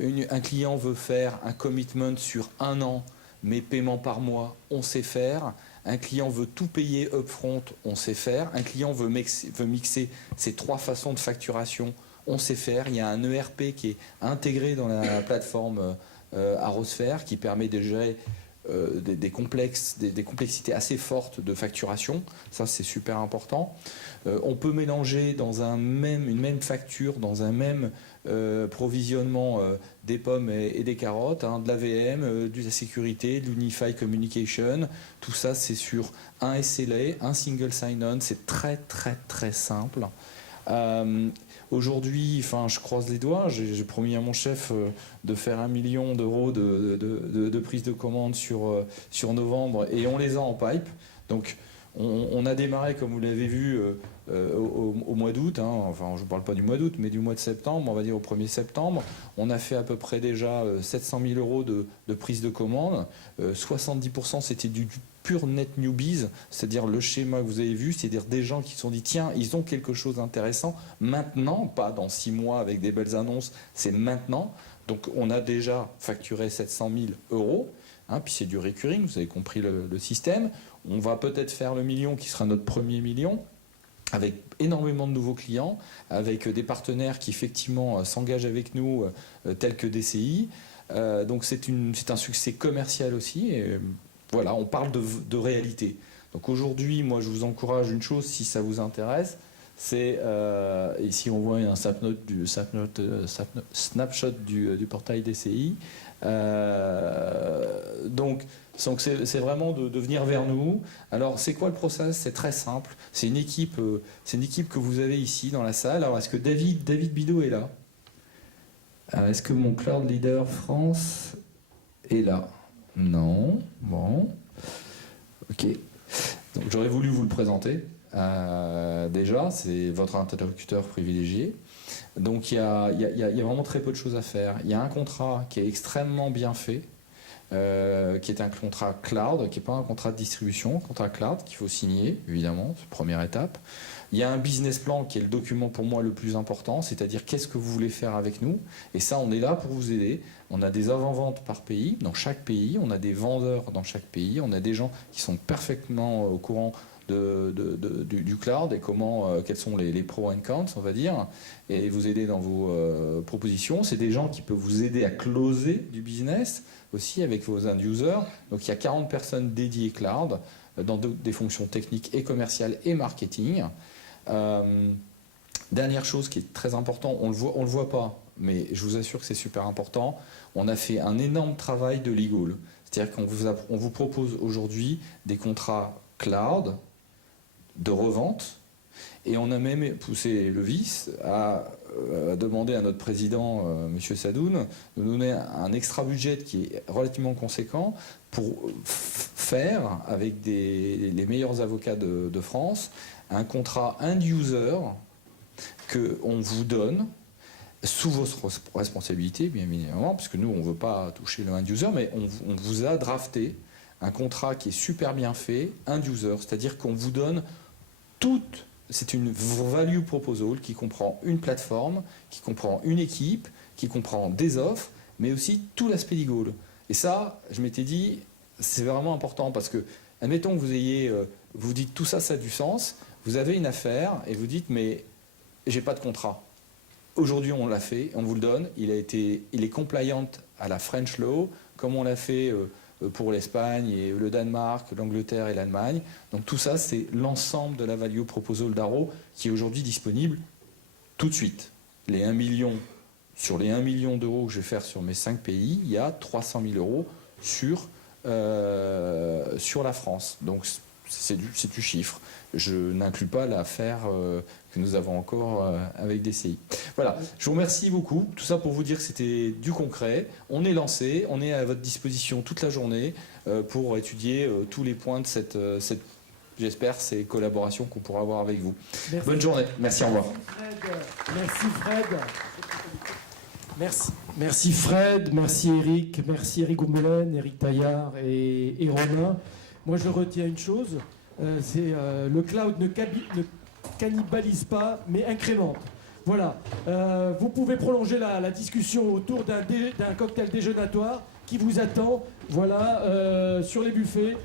Un client veut faire un commitment sur 1 an, mais paiement par mois, on sait faire. Un client veut tout payer upfront, on sait faire. Un client veut mixer ces 3 façons de facturation, on sait faire. Il y a un ERP qui est intégré dans la plateforme Arosphere qui permet de gérer des complexités assez fortes de facturation. Ça, c'est super important. On peut mélanger dans une même facture, dans un même provisionnement des pommes et des carottes, de l'AVM, de la sécurité, de l'Unified Communication. Tout ça, c'est sur un SLA, un single sign-on. C'est très, très, très simple. Aujourd'hui, je croise les doigts, j'ai promis à mon chef de faire 1 million d'euros de prise de commande sur novembre et on les a en pipe. Donc on a démarré, comme vous l'avez vu, au mois d'août, je ne parle pas du mois d'août, mais du mois de septembre, on va dire au 1er septembre. On a fait à peu près déjà 700 000 euros de prise de commande. 70% c'était du pur net newbies, c'est-à-dire le schéma que vous avez vu, c'est-à-dire des gens qui se sont dit tiens, ils ont quelque chose d'intéressant maintenant, pas dans 6 mois avec des belles annonces, c'est maintenant. Donc on a déjà facturé 700 000 euros, puis c'est du recurring, vous avez compris le système. On va peut-être faire le million qui sera notre premier million. avec énormément de nouveaux clients, avec des partenaires qui effectivement s'engagent avec nous, tels que DCI. Donc c'est un succès commercial aussi. Et, voilà, on parle de réalité. Donc aujourd'hui, moi je vous encourage une chose, si ça vous intéresse, c'est, ici on voit un snapshot du portail DCI. Donc c'est vraiment de venir vers nous. Alors c'est quoi le process? C'est très simple. C'est une équipe que vous avez ici dans la salle. Alors est-ce que David Bidot est là? Est-ce que mon cloud leader France est là? Non. Bon. Ok. Donc j'aurais voulu vous le présenter. Déjà, c'est votre interlocuteur privilégié. Donc il y a vraiment très peu de choses à faire. Il y a un contrat qui est extrêmement bien fait, qui est un contrat cloud, qui n'est pas un contrat de distribution, un contrat cloud qu'il faut signer, évidemment, c'est la première étape. Il y a un business plan qui est le document pour moi le plus important, c'est-à-dire qu'est-ce que vous voulez faire avec nous. Et ça, on est là pour vous aider. On a des avant-ventes par pays, dans chaque pays, on a des vendeurs dans chaque pays, on a des gens qui sont parfaitement au courant du cloud et quels sont les pros and cons, on va dire, et vous aider dans vos propositions. C'est des gens qui peuvent vous aider à closer du business aussi avec vos end users. Donc il y a 40 personnes dédiées cloud dans des fonctions techniques et commerciales et marketing. Dernière chose qui est très importante, on le voit pas, mais je vous assure que c'est super important. On a fait un énorme travail de legal. C'est-à-dire qu'on vous propose aujourd'hui des contrats cloud de revente, et on a même poussé le vice à demander à notre président, M. Sadoun, de donner un extra budget qui est relativement conséquent pour faire, avec les meilleurs avocats de France, un contrat end-user qu'on vous donne sous vos responsabilités, bien évidemment, puisque nous, on ne veut pas toucher le end-user, mais on vous a drafté un contrat qui est super bien fait, end-user, c'est-à-dire qu'on vous donne c'est une value proposal qui comprend une plateforme, qui comprend une équipe, qui comprend des offres, mais aussi tout l'aspect legal. Et ça, je m'étais dit, c'est vraiment important parce que, admettons que vous dites tout ça, ça a du sens, vous avez une affaire et vous dites, mais j'ai pas de contrat. Aujourd'hui, on l'a fait, on vous le donne, il est compliant à la French law, comme on l'a fait pour l'Espagne et le Danemark, l'Angleterre et l'Allemagne. Donc tout ça, c'est l'ensemble de la value proposal d'Arrow qui est aujourd'hui disponible tout de suite. Sur les 1 million d'euros que je vais faire sur mes 5 pays, il y a 300 000 euros sur la France. Donc c'est du chiffre. Je n'inclus pas l'affaire que nous avons encore avec DCI. Voilà, je vous remercie beaucoup. Tout ça pour vous dire que c'était du concret. On est lancé, on est à votre disposition toute la journée pour étudier tous les points de cette j'espère, ces collaborations qu'on pourra avoir avec vous. Merci. Bonne journée. Merci, au revoir. Merci Fred. Merci Fred, merci Eric, merci Eric Goumelen, Eric Taillard et Romain. Moi je retiens une chose, c'est le cloud ne cannibalise pas mais incrémente. Voilà, vous pouvez prolonger la discussion autour d'un cocktail déjeunatoire qui vous attend, voilà, sur les buffets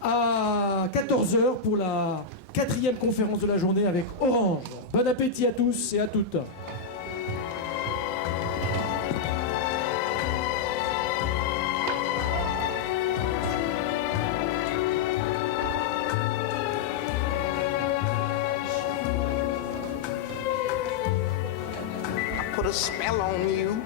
à 14h pour la 4e conférence de la journée avec Orange. Bon appétit à tous et à toutes. Put a spell on you.